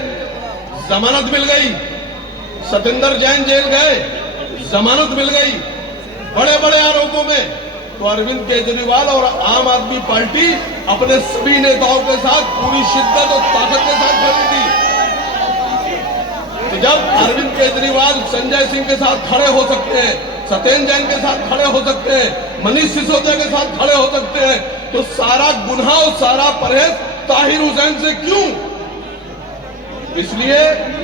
जमानत मिल गई, सतेंद्र जैन जेल गए, जमानत मिल गई, बड़े बड़े आरोपों में। तो अरविंद केजरीवाल और आम आदमी पार्टी अपने सभी नेताओं के साथ पूरी शिद्दत और ताकत के साथ खड़ी थी। तो जब अरविंद केजरीवाल संजय सिंह के साथ खड़े हो सकते हैं, सतेंद्र जैन के साथ खड़े हो सकते हैं, मनीष सिसोदिया के साथ खड़े हो सकते हैं, तो सारा गुनाह और सारा परहेज ताहिर हुसैन से क्यों? इसलिए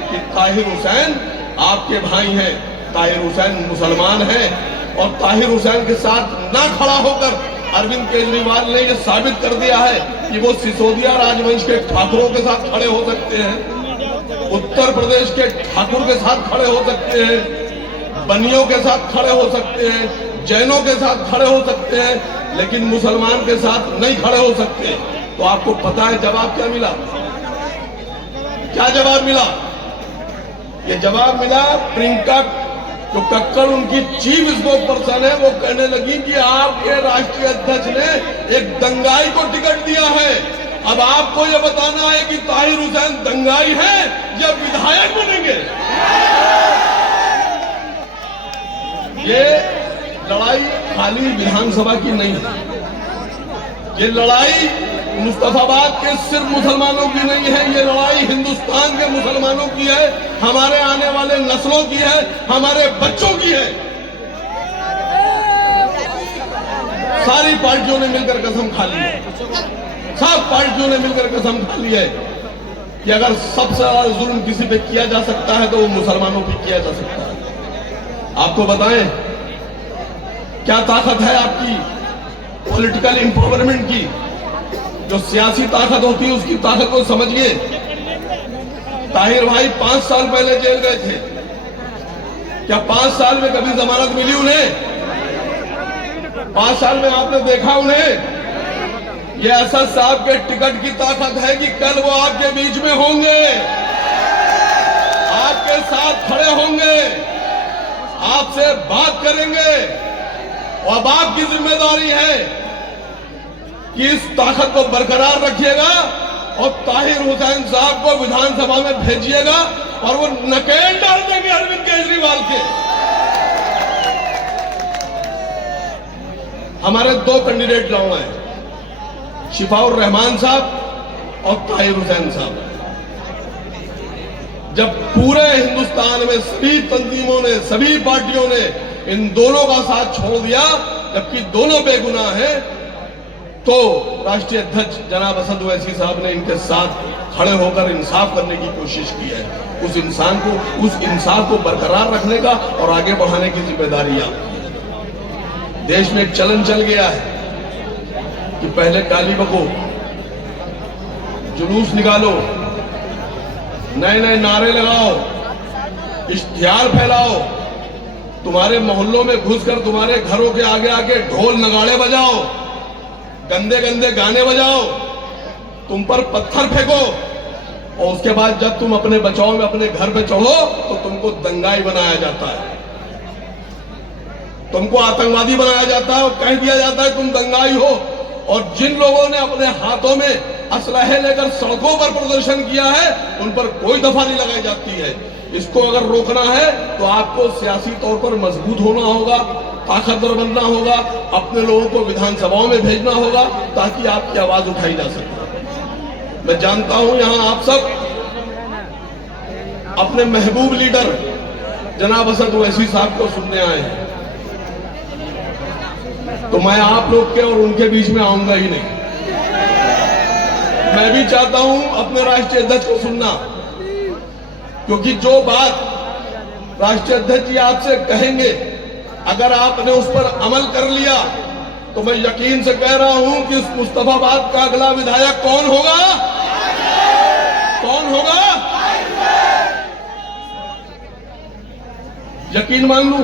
कि ताहिर हुसैन आपके भाई हैं, ताहिर हुसैन मुसलमान हैं, और ताहिर हुसैन के साथ ना खड़ा होकर अरविंद केजरीवाल ने यह साबित कर दिया है कि वो सिसोदिया राजवंश के ठाकुरों के साथ खड़े हो सकते हैं, उत्तर प्रदेश के ठाकुर के साथ खड़े हो सकते हैं, बनियों के साथ खड़े हो सकते हैं, जैनों के साथ खड़े हो सकते हैं, लेकिन मुसलमान के साथ नहीं खड़े हो सकते। तो आपको पता है जवाब क्या मिला? क्या जवाब मिला? ये जवाब मिला, प्रियंका जो कक्कड़ उनकी चीफ स्पोक पर्सन है, वो कहने लगी कि आपके राष्ट्रीय अध्यक्ष ने एक दंगाई को टिकट दिया है। अब आपको यह बताना है कि ताहिर हुसैन दंगाई है या विधायक बनेंगे। ये लड़ाई खाली विधानसभा की नहीं है, ये लड़ाई मुस्तफाबाद के सिर्फ मुसलमानों की नहीं है, ये लड़ाई हिंदुस्तान के मुसलमानों की है, हमारे आने वाले नस्लों की है, हमारे बच्चों की है। सारी पार्टियों ने मिलकर कसम खा ली है, सब पार्टियों ने मिलकर कसम खा ली है कि अगर सबसे ज्यादा जुल्म किसी पे किया जा सकता है तो वो मुसलमानों पे किया जा सकता है। आपको बताएं क्या ताकत है आपकी पॉलिटिकल एम्पावरमेंट की, जो सियासी ताकत होती है उसकी ताकत को समझिए। ताहिर भाई 5 साल पहले जेल गए थे, क्या 5 साल में कभी जमानत मिली उन्हें? 5 साल में आपने देखा उन्हें? ये असद साहब के टिकट की ताकत है कि कल वो आपके बीच में होंगे, आपके साथ खड़े होंगे, आपसे बात करेंगे। और अब आपकी जिम्मेदारी है कि इस ताकत को बरकरार रखिएगा और ताहिर हुसैन साहब को विधानसभा में भेजिएगा और वो नकेल डाल देंगे अरविंद केजरीवाल के। हमारे दो कैंडिडेट लड़ रहे हैं, शिफाउर रहमान साहब और ताहिर हुसैन साहब। जब पूरे हिंदुस्तान में सभी तंजीमों ने, सभी पार्टियों ने इन दोनों का साथ छोड़ दिया, जबकि दोनों बेगुनाह हैं, तो राष्ट्रीय अध्यक्ष जनाब असद ओवैसी साहब ने इनके साथ खड़े होकर इंसाफ करने की कोशिश की है। उस इंसाफ को बरकरार रखने का और आगे बढ़ाने की जिम्मेदारी आपकी है। देश में एक चलन चल गया है कि पहले गाली बको, जुलूस निकालो, नए नए नारे लगाओ, इश्तिहार फैलाओ, तुम्हारे मोहल्लों में घुसकर तुम्हारे घरों के आगे आके ढोल नगाड़े बजाओ, गंदे गंदे गाने बजाओ, तुम पर पत्थर फेंको, और उसके बाद जब तुम अपने बचाव में अपने घर पे चढ़ो तो तुमको दंगाई बनाया जाता है, तुमको आतंकवादी बनाया जाता है और कह दिया जाता है तुम दंगाई हो। और जिन लोगों ने अपने हाथों में असलहे लेकर सड़कों पर प्रदर्शन किया है उन पर कोई दफा नहीं लगाई जाती है। इसको अगर रोकना है तो आपको सियासी तौर पर मजबूत होना होगा, ताकतवर बनना होगा, अपने लोगों को विधानसभाओं में भेजना होगा ताकि आपकी आवाज उठाई जा सके। मैं जानता हूं यहां आप सब अपने महबूब लीडर जनाब असद ओवैसी साहब को सुनने आए हैं, तो मैं आप लोग के और उनके बीच में आऊंगा ही नहीं। मैं भी चाहता हूं अपने राष्ट्रीय अध्यक्ष को सुनना, क्योंकि जो बात राष्ट्रीय अध्यक्ष जी आपसे कहेंगे अगर आपने उस पर अमल कर लिया तो मैं यकीन से कह रहा हूं कि उस मुस्तफाबाद का अगला विधायक कौन होगा? कौन होगा? यकीन मान लूं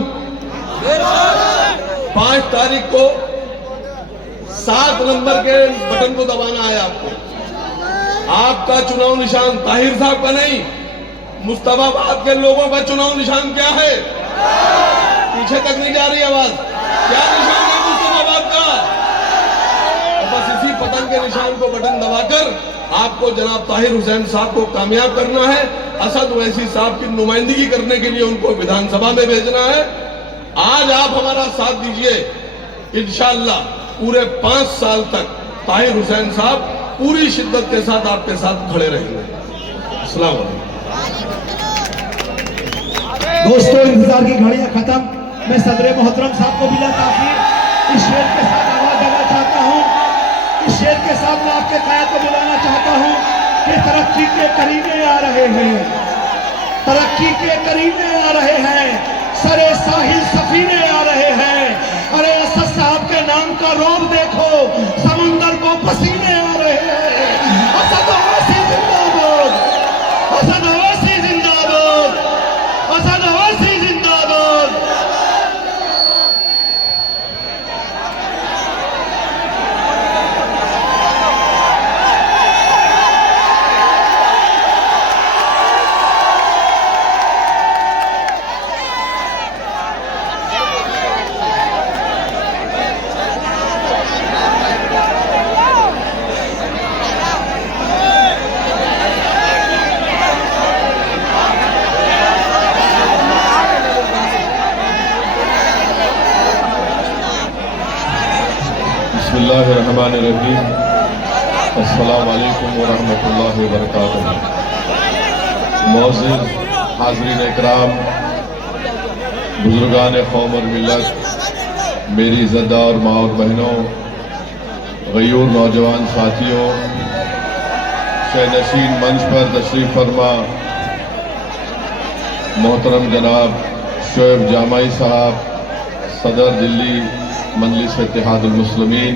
5 तारीख को 7 नंबर के बटन को दबाना है आपको। आपका चुनाव निशान ताहिर साहब का नहीं, मुस्तफाबाद के लोगों का चुनाव निशान क्या है? पीछे तक नहीं जा रही आवाज। क्या निशान है मुस्तफाबाद का? तो बस इसी पतंग के निशान को बटन दबाकर आपको जनाब ताहिर हुसैन साहब को कामयाब करना है। असद ओवैसी साहब की नुमाइंदगी करने के लिए उनको विधानसभा में भेजना है। आज आप हमारा साथ दीजिए, इंशाअल्लाह पूरे 5 साल तक ताहिर हुसैन साहब पूरी शिद्दत के साथ आपके साथ खड़े रहेंगे। अस्सलाम वालेकुम। दोस्तों, इंतजार की घड़ियां खत्म। मैं सदर मोहतरम साहब को बिला ताखीर इस शेर के साथ आवाज देना चाहता हूं। इस शेर के साथ मैं आपके कायद को बुलाना चाहता हूं कि तरक्की के करीने आ रहे हैं, तरक्की के करीने आ रहे हैं, सरे साहिल सफीने आ रहे हैं। अरे असद साहब के नाम का रोब देखो, समुंदर को पसीने आ रहे हैं। असद ओवैसी जिंदाबाद, असद ओवैसी जिंदाबाद, असद ओवैसी जिंदाबाद। बिस्मिल्लाहिर्रहमानिर्रहीम। अस्सलाम वालेकुम वरहमतुल्लाहि वबरकातुहू। मौजूद हाज़रीन इकराम, बुजुर्गान कौम और मिल्लत, मेरी इज़्ज़तदार माँ और बहनों, गयूर नौजवान साथियों, शहनशीन मंच पर तशरीफ़ फरमा मोहतरम जनाब शोएब जामाई साहब, सदर दिल्ली मजलिस इत्तेहादुल मुस्लिमीन,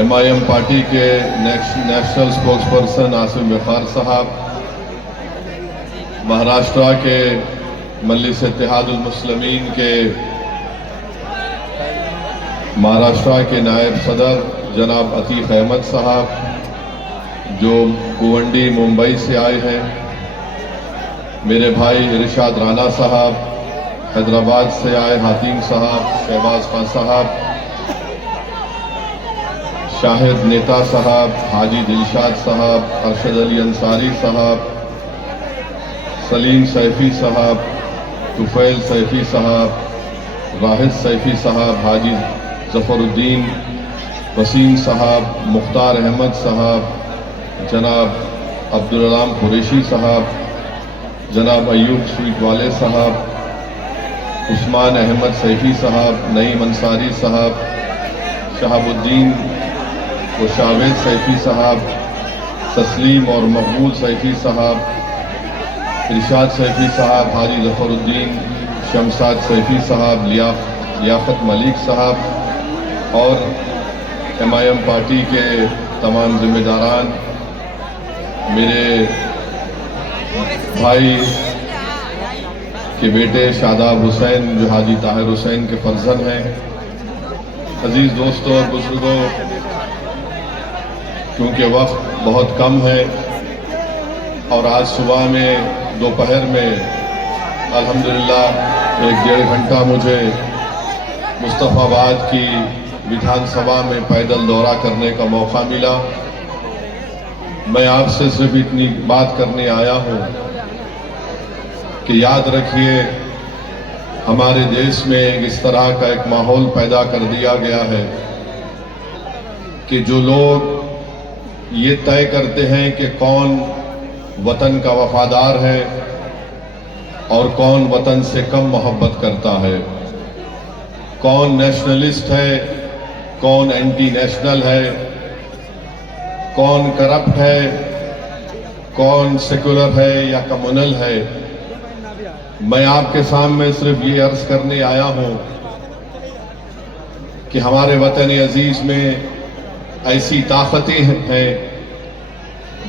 MIM पार्टी के नेशनल स्पोक्स पर्सन आसिम वक़ार साहब, महाराष्ट्र के मजलिस इत्तेहादुल मुस्लिमीन के महाराष्ट्र के नायब सदर जनाब अतीक अहमद साहब जो कुवंडी मुंबई से आए हैं, मेरे भाई इरशाद राना साहब, हैदराबाद से आए हातिम साहब, शहबाज खान साहब, शाहिद नेता साहब, हाजी दिलशाद साहब, अरशद अली अंसारी साहब, सलीम सैफी साहब, तुफैल सैफी साहब, राहिद सैफी साहब, हाजी जफरुद्दीन वसीम साहब, मुख्तार अहमद साहब, जनाब अब्दुल अलाम कुरैशी साहब, जनाब अयूब स्वीट वाले साहब, उस्मान अहमद सैफी साहब, नईम अंसारी साहब, शहाबुद्दीन व शावेद सैफी साहब, तस्लीम और मकबूल सैफी साहब, इरशाद सैफी साहब, हाजी जफरुद्दीन, शमसाद सैफी साहब, लियाकत मलिक साहब और MIM पार्टी के तमाम जिम्मेदारान, मेरे भाई के बेटे शादाब हुसैन जो हाजी ताहिर हुसैन के फर्जंद हैं, अजीज दोस्तों और बुजुर्गों, क्योंकि वक्त बहुत कम है और आज सुबह में दोपहर में अल्हम्दुलिल्लाह 1-1.5 घंटा मुझे मुस्तफ़ाबाद की विधानसभा में पैदल दौरा करने का मौका मिला। मैं आपसे सिर्फ इतनी बात करने आया हूं कि याद रखिए, हमारे देश में इस तरह का एक माहौल पैदा कर दिया गया है कि जो लोग ये तय करते हैं कि कौन वतन का वफादार है और कौन वतन से कम मोहब्बत करता है, कौन नेशनलिस्ट है, कौन एंटी नेशनल है, कौन करप्ट है, कौन सेकुलर है या कम्युनल है। मैं आपके सामने सिर्फ ये अर्ज करने आया हूं कि हमारे वतन अजीज में ऐसी ताकतें हैं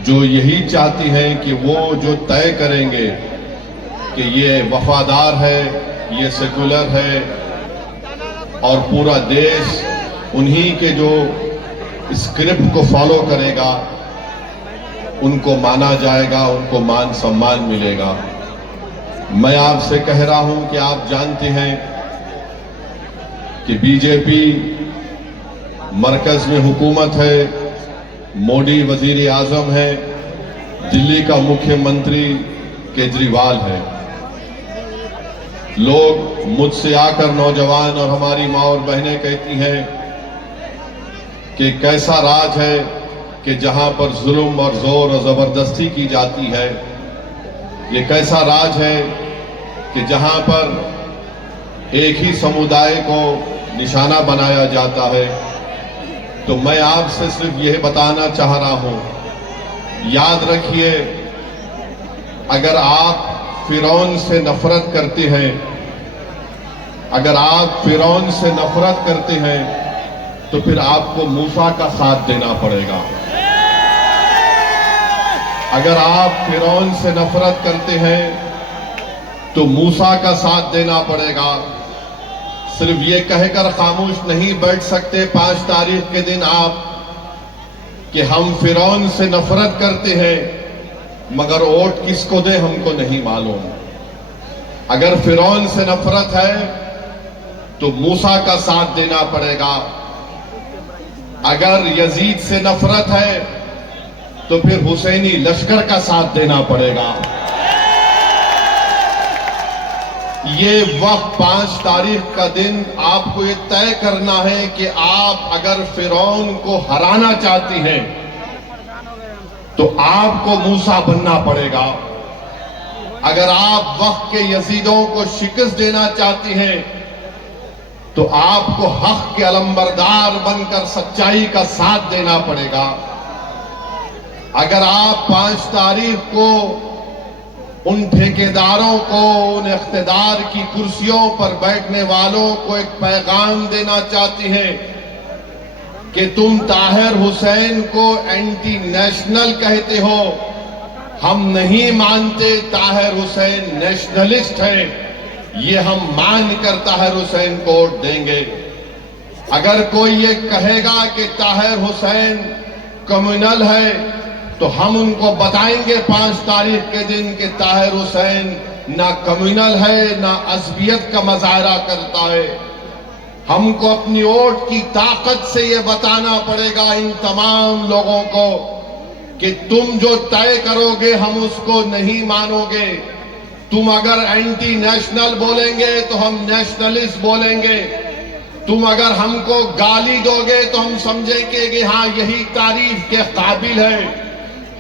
जो यही चाहती हैं कि वो जो तय करेंगे कि ये वफादार है, ये सेकुलर है और पूरा देश उन्हीं के जो स्क्रिप्ट को फॉलो करेगा, उनको माना जाएगा, उनको मान सम्मान मिलेगा। मैं आपसे कह रहा हूं कि आप जानते हैं कि बीजेपी मरकज में हुकूमत है, मोदी वजीर आजम है, दिल्ली का मुख्यमंत्री केजरीवाल है। लोग मुझसे आकर, नौजवान और हमारी माँ और बहनें कहती हैं कि कैसा राज है कि जहां पर जुल्म और जोर और जबरदस्ती की जाती है, ये कैसा राज है कि जहां पर एक ही समुदाय को निशाना बनाया जाता है। तो मैं आपसे सिर्फ यह बताना चाह रहा हूं, याद रखिए, अगर आप फिरौन से नफरत करते हैं, अगर आप फिरौन से नफरत करते हैं तो फिर आपको मूसा का साथ देना पड़ेगा। अगर आप फिरौन से नफरत करते हैं तो मूसा का साथ देना पड़ेगा। सिर्फ ये कहकर खामोश नहीं बैठ सकते 5 तारीख के दिन आप कि हम फिरौन से नफरत करते हैं, मगर वोट किसको दे हमको नहीं मालूम। अगर फिरौन से नफरत है तो मूसा का साथ देना पड़ेगा। अगर यजीद से नफरत है तो फिर हुसैनी लश्कर का साथ देना पड़ेगा। ये वक्त 5 तारीख का दिन आपको ये तय करना है कि आप अगर फिरौन को हराना चाहती हैं तो आपको मूसा बनना पड़ेगा। अगर आप वक्त के यजीदों को शिकस्त देना चाहती हैं तो आपको हक के अलंबरदार बनकर सच्चाई का साथ देना पड़ेगा। अगर आप 5 तारीख को उन ठेकेदारों को, उन इख्तिदार की कुर्सियों पर बैठने वालों को एक पैगाम देना चाहती हैं कि तुम ताहिर हुसैन को एंटी नेशनल कहते हो, हम नहीं मानते ताहिर हुसैन नेशनलिस्ट है, ये हम मानकर ताहिर हुसैन को वोट देंगे। अगर कोई ये कहेगा कि ताहिर हुसैन कम्युनल है तो हम उनको बताएंगे 5 तारीख के दिन कि ताहिर हुसैन ना कम्युनल है, ना अज़बियत का मजाहरा करता है। हमको अपनी वोट की ताकत से ये बताना पड़ेगा इन तमाम लोगों को कि तुम जो तय करोगे हम उसको नहीं मानोगे। तुम अगर एंटी नेशनल बोलेंगे तो हम नेशनलिस्ट बोलेंगे। तुम अगर हमको गाली दोगे तो हम समझेंगे कि हाँ यही तारीफ के काबिल है।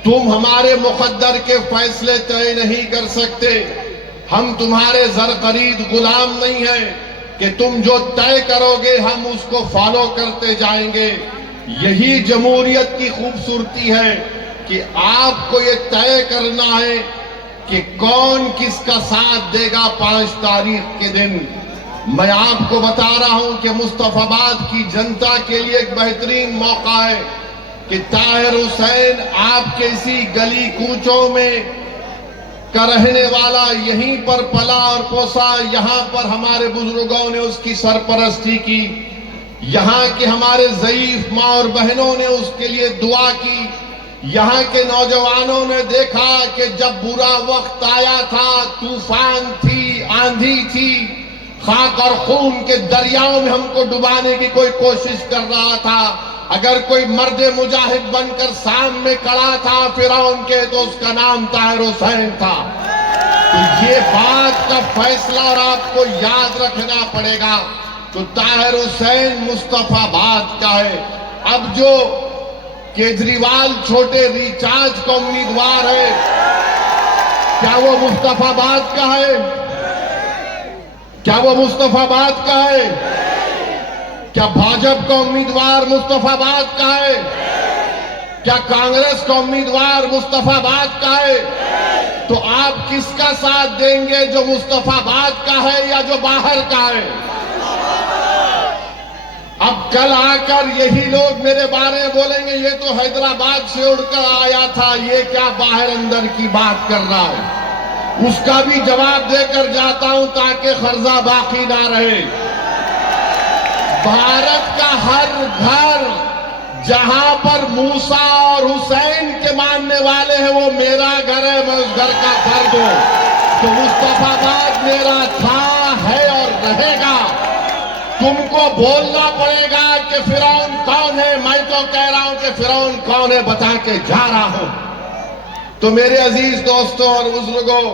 तुम हमारे मुकद्दर के फैसले तय नहीं कर सकते। हम तुम्हारे जर खरीद गुलाम नहीं है कि तुम जो तय करोगे हम उसको फॉलो करते जाएंगे। यही जमहूरियत की खूबसूरती है कि आपको ये तय करना है कि कौन किसका साथ देगा 5 तारीख के दिन। मैं आपको बता रहा हूं कि मुस्तफाबाद की जनता के लिए एक बेहतरीन मौका है कि ताहिर हुसैन आपके इसी गली कूचों में का रहने वाला, यहीं पर पला और पोसा, यहां पर हमारे बुजुर्गों ने उसकी सरपरस्ती की, यहां के हमारे ज़ईफ माँ और बहनों ने उसके लिए दुआ की, यहां के नौजवानों ने देखा कि जब बुरा वक्त आया था, तूफान थी, आंधी थी, खाक और खून के दरियाओं में हमको डुबाने की कोई कोशिश कर रहा था, अगर कोई मर्द मुजाहिद बनकर सामने खड़ा था फिरौन के तो उसका नाम ताहिर हुसैन था। तो ये बात का फैसला और आपको याद रखना पड़ेगा। तो ताहिर हुसैन मुस्तफाबाद का है। अब जो केजरीवाल छोटे रिचार्ज का उम्मीदवार है, क्या वो मुस्तफाबाद का है? क्या वो मुस्तफाबाद का है? क्या भाजपा का उम्मीदवार मुस्तफाबाद का है? क्या कांग्रेस का उम्मीदवार मुस्तफाबाद का है? तो आप किसका साथ देंगे, जो मुस्तफाबाद का है या जो बाहर का है? अब कल आकर यही लोग मेरे बारे में बोलेंगे ये तो हैदराबाद से उड़कर आया था, ये क्या बाहर अंदर की बात कर रहा है। उसका भी जवाब देकर जाता हूं ताकि खर्जा बाकी ना रहे। भारत का हर घर जहां पर मूसा और हुसैन के मानने वाले हैं वो मेरा घर है, मैं उस घर का फर्द हूं। तो मुस्तफाबाद मेरा था, है और रहेगा। तुमको बोलना पड़ेगा कि फिरौन कौन है। मैं तो कह रहा हूं कि फिरौन कौन है बता के जा रहा हूं। तो मेरे अजीज दोस्तों और बुजुर्गों,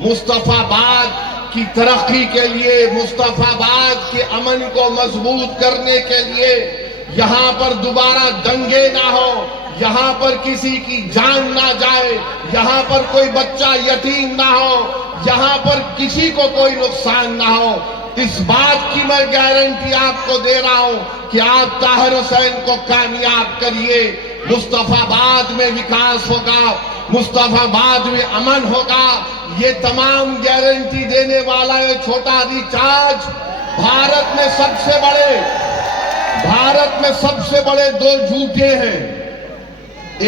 मुस्तफाबाद की तरक्की के लिए, मुस्तफाबाद के अमन को मजबूत करने के लिए, यहां पर दोबारा दंगे ना हो, यहां पर किसी की जान ना जाए, यहां पर कोई बच्चा यतीम ना हो, यहां पर किसी को कोई नुकसान ना हो, इस बात की मैं गारंटी आपको दे रहा हूं कि आप ताहिर हुसैन को कामयाब करिए। मुस्तफाबाद में विकास होगा, मुस्तफाबाद में अमन होगा। ये तमाम गारंटी देने वाला ये छोटा रिचार्ज भारत में सबसे बड़े 2 झूठे हैं।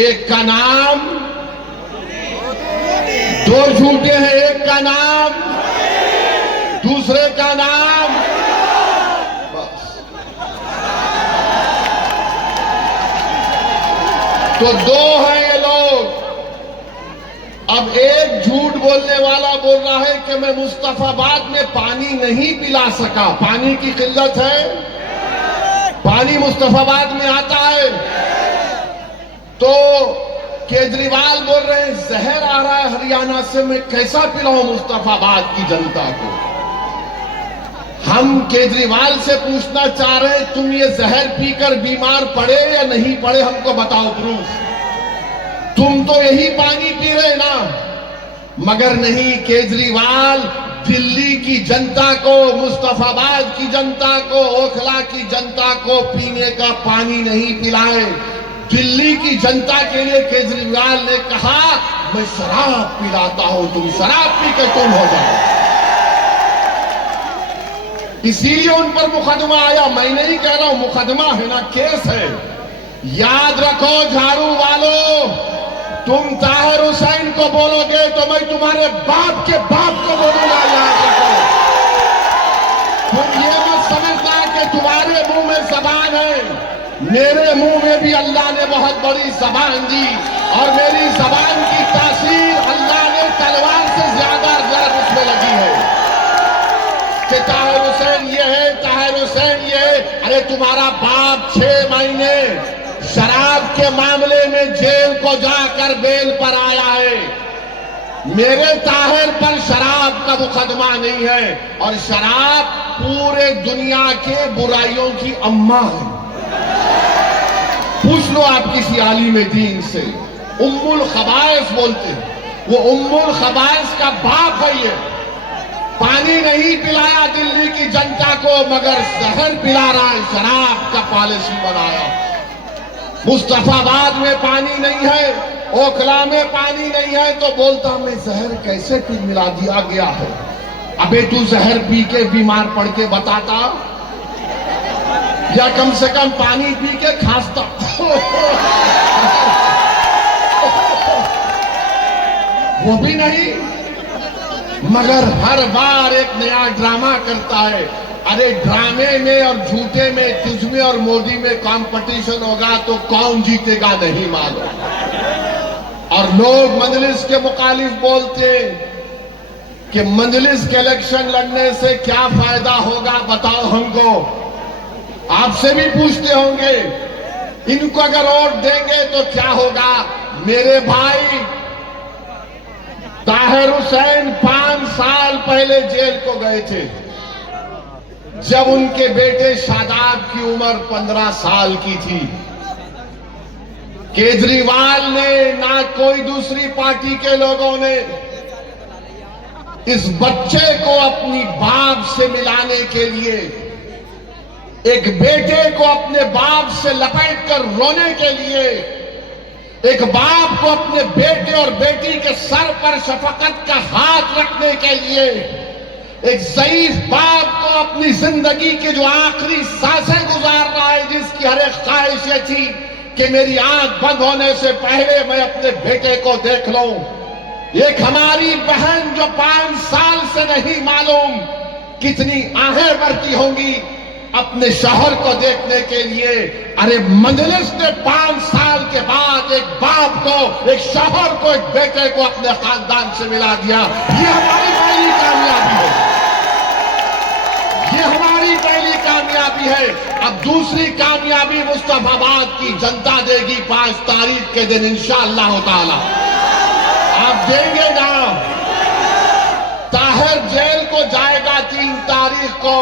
एक का नाम, 2 झूठे हैं, एक का नाम, दूसरे का नाम। बस तो 2 हैं ये लोग। अब एक झूठ बोलने वाला बोल रहा है कि मैं मुस्तफाबाद में पानी नहीं पिला सका। पानी की किल्लत है, पानी मुस्तफाबाद में आता है। तो केजरीवाल बोल रहे हैं जहर आ रहा है हरियाणा से, मैं कैसा पिलाऊं मुस्तफाबाद की जनता को। हम केजरीवाल से पूछना चाह रहे हैं तुम ये जहर पीकर बीमार पड़े या नहीं पड़े, हमको बताओ प्रूफ। तुम तो यही पानी पी रहे ना। मगर नहीं, केजरीवाल दिल्ली की जनता को, मुस्तफाबाद की जनता को, ओखला की जनता को पीने का पानी नहीं पिलाए। दिल्ली की जनता के लिए केजरीवाल ने कहा मैं शराब पिलाता हूं, तुम शराब पी के तुम हो जाओ। इसीलिए उन पर मुकदमा आया। मैं नहीं कह रहा हूं, मुकदमा है ना, केस है। याद रखो झाड़ू वालों, तुम ताहिर हुसैन को बोलोगे तो मैं तुम्हारे बाप के बाप को बोलूंगा। याद रखो, तुम ये मत समझना कि तुम्हारे मुंह में जबान है। मेरे मुंह में भी अल्लाह ने बहुत बड़ी जबान दी और मेरी जबान की तासीर अल्लाह ने तलवार से ज्यादा जरूर उसमें लगी है कि ताहिर हुसैन ये है, ताहिर हुसैन ये पहले तुम्हारा बाप 6 महीने शराब के मामले में जेल को जाकर बेल पर आया है। मेरे ताहिर पर शराब का मुकदमा नहीं है, और शराब पूरे दुनिया के बुराइयों की अम्मा है। पूछ लो आप किसी आलिम दीन से, उम्मुल खबाइस बोलते हैं, वो उम्मुल खबाइस का बाप है। ये पानी नहीं पिलाया दिल्ली की जनता को, मगर जहर पिला रहा है, शराब का पॉलिसी बनाया। मुस्तफाबाद में पानी नहीं है, ओखला में पानी नहीं है, तो बोलता मैं जहर कैसे पी मिला दिया गया है। अबे तू जहर पी के बीमार पड़ के बताता, या कम से कम पानी पी के खांसता। वो भी नहीं, मगर हर बार एक नया ड्रामा करता है। अरे ड्रामे में और झूठे में तुझमें और मोदी में कंपटीशन होगा तो कौन जीतेगा नहीं मालूम। और लोग मजलिस के मुखालिफ बोलते कि मजलिस के इलेक्शन लड़ने से क्या फायदा होगा, बताओ हमको। आपसे भी पूछते होंगे, इनको अगर वोट देंगे तो क्या होगा। मेरे भाई ताहिर हुसैन 5 साल पहले जेल को गए थे, जब उनके बेटे शादाब की उम्र 15 साल की थी। केजरीवाल ने ना कोई दूसरी पार्टी के लोगों ने इस बच्चे को अपनी बाप से मिलाने के लिए, एक बेटे को अपने बाप से लपेटकर रोने के लिए, एक बाप को अपने बेटे और बेटी के सर पर शफकत का हाथ रखने के लिए, एक ज़ईफ बाप को अपनी जिंदगी की जो आखिरी सांसें गुजार रहा है, जिसकी हर एक ख्वाहिश ये थी कि मेरी आंख बंद होने से पहले मैं अपने बेटे को देख लूं। एक हमारी बहन जो 5 साल से नहीं मालूम कितनी आहें भरती होंगी अपने शौहर को देखने के लिए। अरे मजलिस ने 5 साल के बाद एक बाप को, एक शौहर को, एक बेटे को अपने खानदान से मिला दिया। ये हमारी पहली कामयाबी है, ये हमारी पहली कामयाबी है। अब दूसरी कामयाबी मुस्तफाबाद की जनता देगी 5 तारीख के दिन इंशाअल्लाह ताला। आप देंगे ना। ताहिर जेल को जाएगा 3 तारीख को,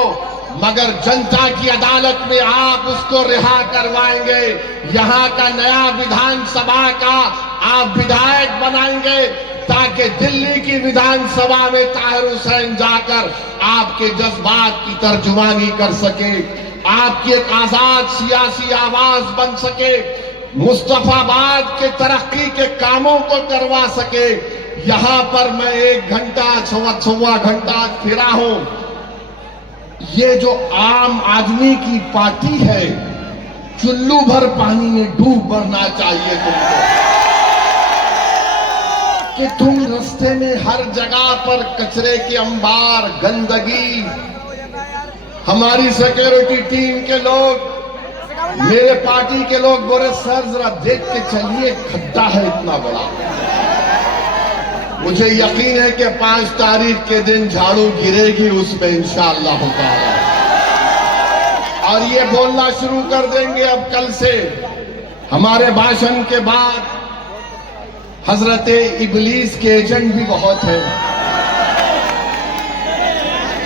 मगर जनता की अदालत में आप उसको रिहा करवाएंगे। यहां का नया विधानसभा का आप विधायक बनाएंगे, ताकि दिल्ली की विधानसभा में ताहिर हुसैन जाकर आपके जज्बात की तर्जुमानी कर सके, आपकी एक आजाद सियासी आवाज बन सके, मुस्तफाबाद के तरक्की के कामों को करवा सके। यहां पर मैं 1 घंटा सवा घंटा फिरा हूं। ये जो आम आदमी की पार्टी है, चुल्लू भर पानी में डूब मरना चाहिए तुमको, कि तुम रास्ते में हर जगह पर कचरे के अंबार, गंदगी। हमारी सिक्योरिटी टीम के लोग, मेरे पार्टी के लोग बोले सर जरा देख के चलिए, खड्डा है इतना बड़ा। मुझे यकीन है कि 5 तारीख के दिन झाड़ू गिरेगी उसमें इंशाअल्लाह ताला, और ये बोलना शुरू कर देंगे अब कल से। हमारे भाषण के बाद हजरत इबलीस के एजेंट भी बहुत हैं।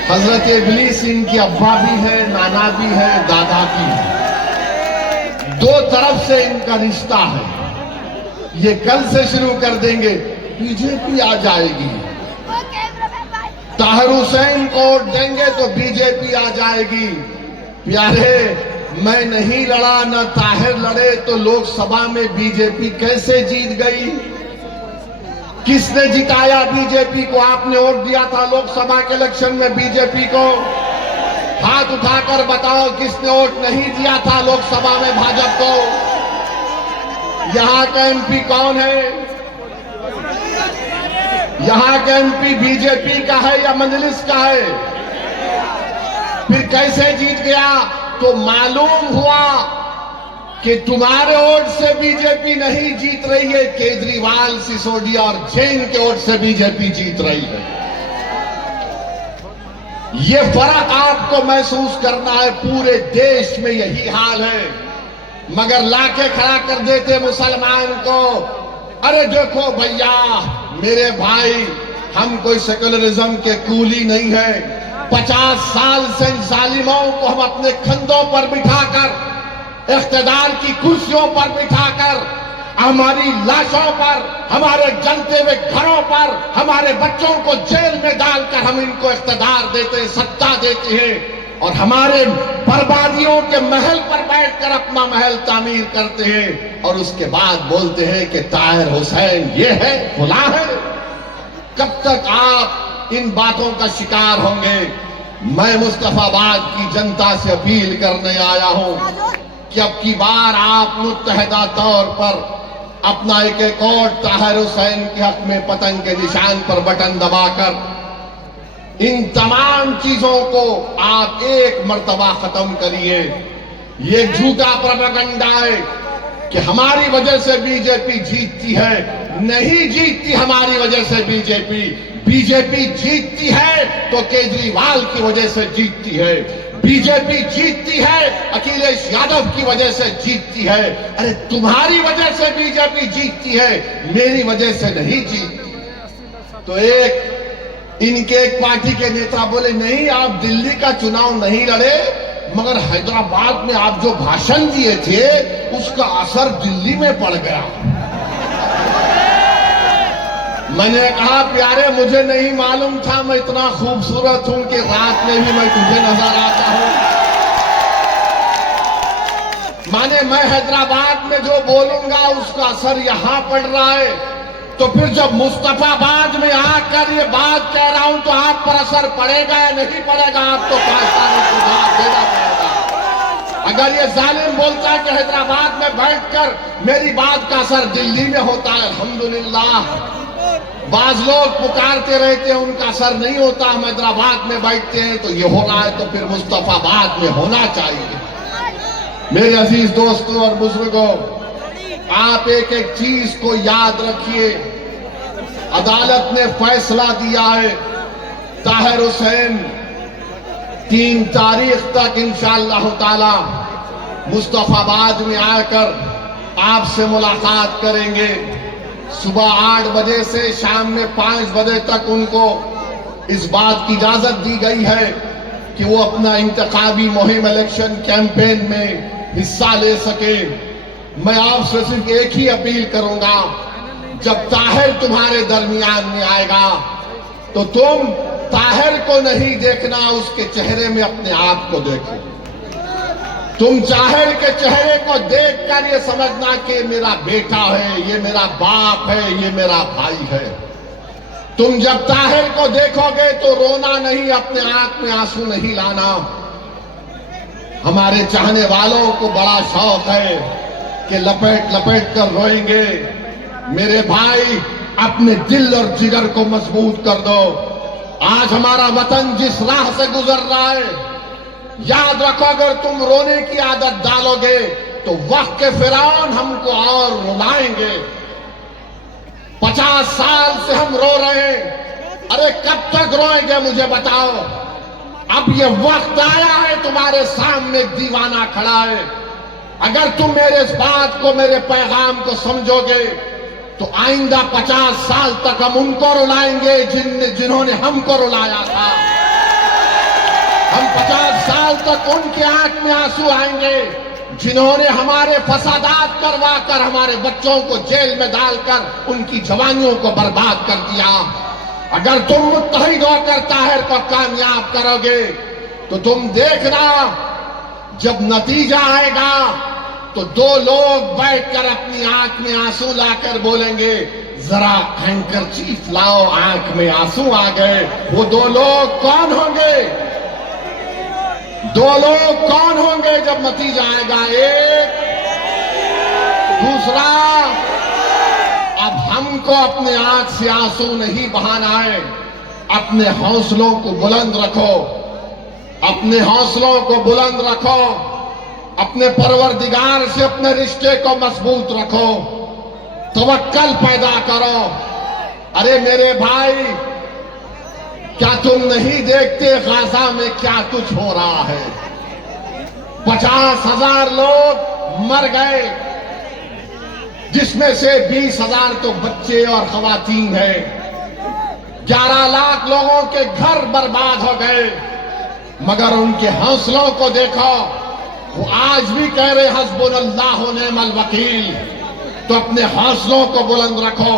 हजरत इबलीस इनकी अब्बा भी है, नाना भी है, दादा भी है। 2 तरफ से इनका रिश्ता है। ये कल से शुरू कर देंगे। बीजेपी आ जाएगी, ताहिर हुसैन को वोट देंगे तो बीजेपी आ जाएगी। प्यारे, मैं नहीं लड़ा, न ताहिर लड़े, तो लोकसभा में बीजेपी कैसे जीत गई? किसने जिताया बीजेपी को? आपने वोट दिया था लोकसभा के इलेक्शन में बीजेपी को? हाथ उठाकर बताओ किसने वोट नहीं दिया था लोकसभा में भाजपा को? यहां का एमपी कौन है? यहां का एमपी बीजेपी का है या मजलिस का है? फिर कैसे जीत गया? तो मालूम हुआ कि तुम्हारे वोट से बीजेपी नहीं जीत रही है, केजरीवाल, सिसोदिया और जैन के वोट से बीजेपी जीत रही है। ये फर्क आपको महसूस करना है, पूरे देश में यही हाल है। मगर लाके खड़ा कर देते मुसलमान को, अरे देखो भैया मेरे भाई, हम कोई सेकुलरिज्म के कूली नहीं है। 50 साल से इन जालिमों को हम अपने कंधों पर बिठाकर, इख्तिदार की कुर्सियों पर बिठाकर, हमारी लाशों पर, हमारे जलते हुए घरों पर, हमारे बच्चों को जेल में डालकर हम इनको इख्तिदार देते हैं, सत्ता देते हैं, और हमारे बर्बादियों के महल पर बैठकर अपना महल तामीर करते हैं, और उसके बाद बोलते हैं कि ताहिर हुसैन ये है, खुला है। कब तक आप इन बातों का शिकार होंगे? मैं मुस्तफाबाद की जनता से अपील करने आया हूं कि अब की बार आप मुत्तहदा तौर पर अपना एक और ताहिर हुसैन के हक में पतंग के निशान पर बटन दबाकर इन तमाम चीजों को आप एक मर्तबा खत्म करिए। ये झूठा प्रोपेगेंडा है कि हमारी वजह से बीजेपी जीतती है। नहीं जीतती हमारी वजह से बीजेपी। बीजेपी जीतती है तो केजरीवाल की वजह से जीतती है। बीजेपी जीतती है अखिलेश यादव की वजह से जीतती है। अरे तुम्हारी वजह से बीजेपी जीतती है, मेरी वजह से नहीं जीतती। तो इनके एक पार्टी के नेता बोले, नहीं आप दिल्ली का चुनाव नहीं लड़े, मगर हैदराबाद में आप जो भाषण दिए थे उसका असर दिल्ली में पड़ गया। मैंने कहा प्यारे मुझे नहीं मालूम था मैं इतना खूबसूरत हूं कि रात में भी मैं तुझे नजर आता हूं। माने मैं हैदराबाद में जो बोलूंगा उसका असर यहां पड़ रहा है, तो फिर जब मुस्तफाबाद में आकर ये बात कह रहा हूं तो आप पर असर पड़ेगा या नहीं पड़ेगा? आपको पाकिस्तानी को जवाब देना पड़ेगा। अगर ये जालिम बोलता है कि हैदराबाद में बैठकर मेरी बात का असर दिल्ली में होता है, अल्हम्दुलिल्लाह बाज लोग पुकारते रहते हैं उनका असर नहीं होता, हम हैदराबाद में बैठते हैं तो ये हो रहा है, तो फिर मुस्तफाबाद में होना चाहिए। मेरे अजीज दोस्तों और बुजुर्गों, आप एक एक चीज को याद रखिए। अदालत ने फैसला दिया है ताहिर हुसैन 3 तारीख तक इंशाअल्लाह ताला मुस्तफाबाद में आकर आपसे मुलाकात करेंगे। सुबह 8 बजे से शाम में 5 बजे तक उनको इस बात की इजाजत दी गई है कि वो अपना इंतखाबी मुहिम इलेक्शन कैंपेन में हिस्सा ले सके। मैं आपसे सिर्फ एक ही अपील करूंगा, जब ताहिर तुम्हारे दरमियान में आएगा तो तुम ताहिर को नहीं देखना, उसके चेहरे में अपने आप को देखो। तुम ताहिर के चेहरे को देखकर ये समझना कि मेरा बेटा है, ये मेरा बाप है, ये मेरा भाई है। तुम जब ताहिर को देखोगे तो रोना नहीं, अपने आंख में आंसू नहीं लाना। हमारे चाहने वालों को बड़ा शौक है कि लपेट लपेट कर रोएंगे। मेरे भाई अपने दिल और जिगर को मजबूत कर दो। आज हमारा वतन जिस राह से गुजर रहा है, याद रखो अगर तुम रोने की आदत डालोगे तो वक्त के फिरौन हमको और रुलाएंगे। 50 साल से हम रो रहे हैं, अरे कब तक रोएंगे मुझे बताओ। अब ये वक्त आया है, तुम्हारे सामने दीवाना खड़ा है। अगर तुम मेरे इस बात को, मेरे पैगाम को समझोगे तो आइंदा 50 साल तक हम उनको रुलाएंगे जिन्होंने हमको रुलाया था। हम 50 साल तक उनके आंख में आंसू आएंगे जिन्होंने हमारे फसादात करवा कर हमारे बच्चों को जेल में डालकर उनकी जवानियों को बर्बाद कर दिया। अगर तुम मुत्तहिद होकर ताहिर को कामयाब करोगे तो तुम देखना जब नतीजा आएगा तो 2 लोग बैठकर अपनी आंख में आंसू लाकर बोलेंगे, जरा हैंकरचीफ लाओ, आंख में आंसू आ गए। वो 2 लोग कौन होंगे? 2 लोग कौन होंगे जब नतीजा आएगा? एक, दूसरा, अब हमको अपने आंख से आंसू नहीं बहाना है। अपने हौसलों को बुलंद रखो, अपने हौसलों को बुलंद रखो, अपने परवरदिगार से अपने रिश्ते को मजबूत रखो, तवक्कल पैदा करो। अरे मेरे भाई, क्या तुम नहीं देखते गाजा में क्या कुछ हो रहा है? 50,000 लोग मर गए, जिसमें से 20,000 तो बच्चे और खवातीन हैं। 11 लाख लोगों के घर बर्बाद हो गए, मगर उनके हौसलों को देखो, वो आज भी कह रहे हस्बुनल्लाह व निअमल वकील। तो अपने हौसलों को बुलंद रखो,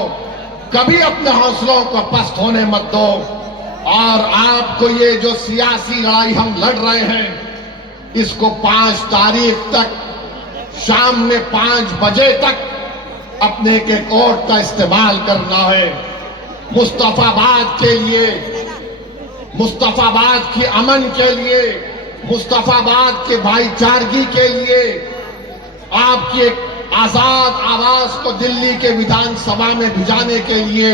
कभी अपने हौसलों को पस्त होने मत दो। और आपको ये जो सियासी लड़ाई हम लड़ रहे हैं, इसको 5 तारीख तक शाम में 5 बजे तक अपने के कोर्ट का इस्तेमाल करना है। मुस्तफाबाद के लिए, मुस्तफाबाद की अमन के लिए, मुस्तफाबाद के भाईचारगी के लिए, आपकी एक आजाद आवाज को दिल्ली के विधानसभा में भिजाने के लिए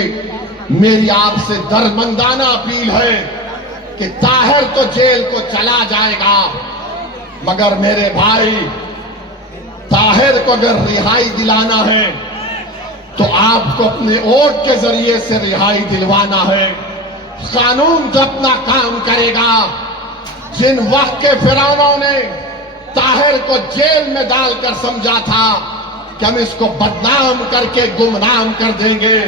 मेरी आपसे दरमंदाना अपील है कि ताहिर तो जेल को चला जाएगा, मगर मेरे भाई ताहिर को अगर रिहाई दिलाना है तो आपको अपने वोट के जरिए से रिहाई दिलवाना है। कानून तो अपना काम करेगा। जिन वक्त के फिरौनों ने ताहिर को जेल में डालकर समझा था कि हम इसको बदनाम करके गुमनाम कर देंगे,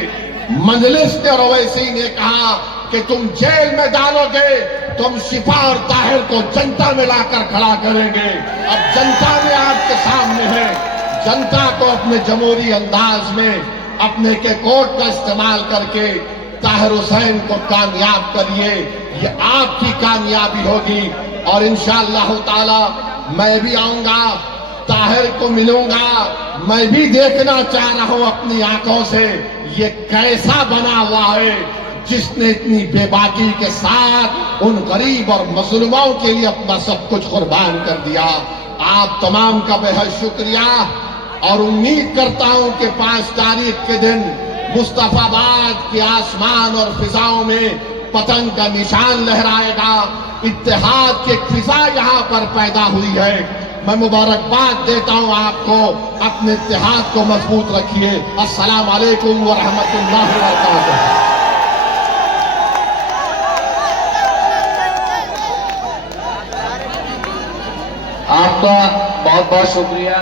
मजलिस ने और ओवैसी ने कहा कि तुम जेल में डालोगे तो हम शिफा और ताहिर को जनता में लाकर खड़ा करेंगे। अब जनता में आपके सामने है, जनता को अपने जमहूरी अंदाज में अपने के कोर्ट का इस्तेमाल करके ताहिर हुसैन को कामयाब करिए। ये आपकी कामयाबी होगी और इंशाअल्लाह ताला मैं भी आऊंगा, ताहिर को मिलूंगा। मैं भी देखना चाह रहा हूं अपनी आंखों से ये कैसा बना हुआ है जिसने इतनी बेबाकी के साथ उन गरीब और मजलूमों के लिए अपना सब कुछ कुर्बान कर दिया। आप तमाम का बेहद शुक्रिया और उम्मीद करता हूं कि 5 तारीख के दिन मुस्तफाबाद के आसमान और फिजाओं में पतंग का निशान लहराएगा। इत्तेहाद की फिजा यहां पर पैदा हुई है। मैं मुबारकबाद देता हूं आपको, अपने इत्तेहाद को मजबूत रखिए। अस्सलाम वालेकुम व रहमतुल्लाहि व बरकातुहू। आपका बहुत बहुत शुक्रिया।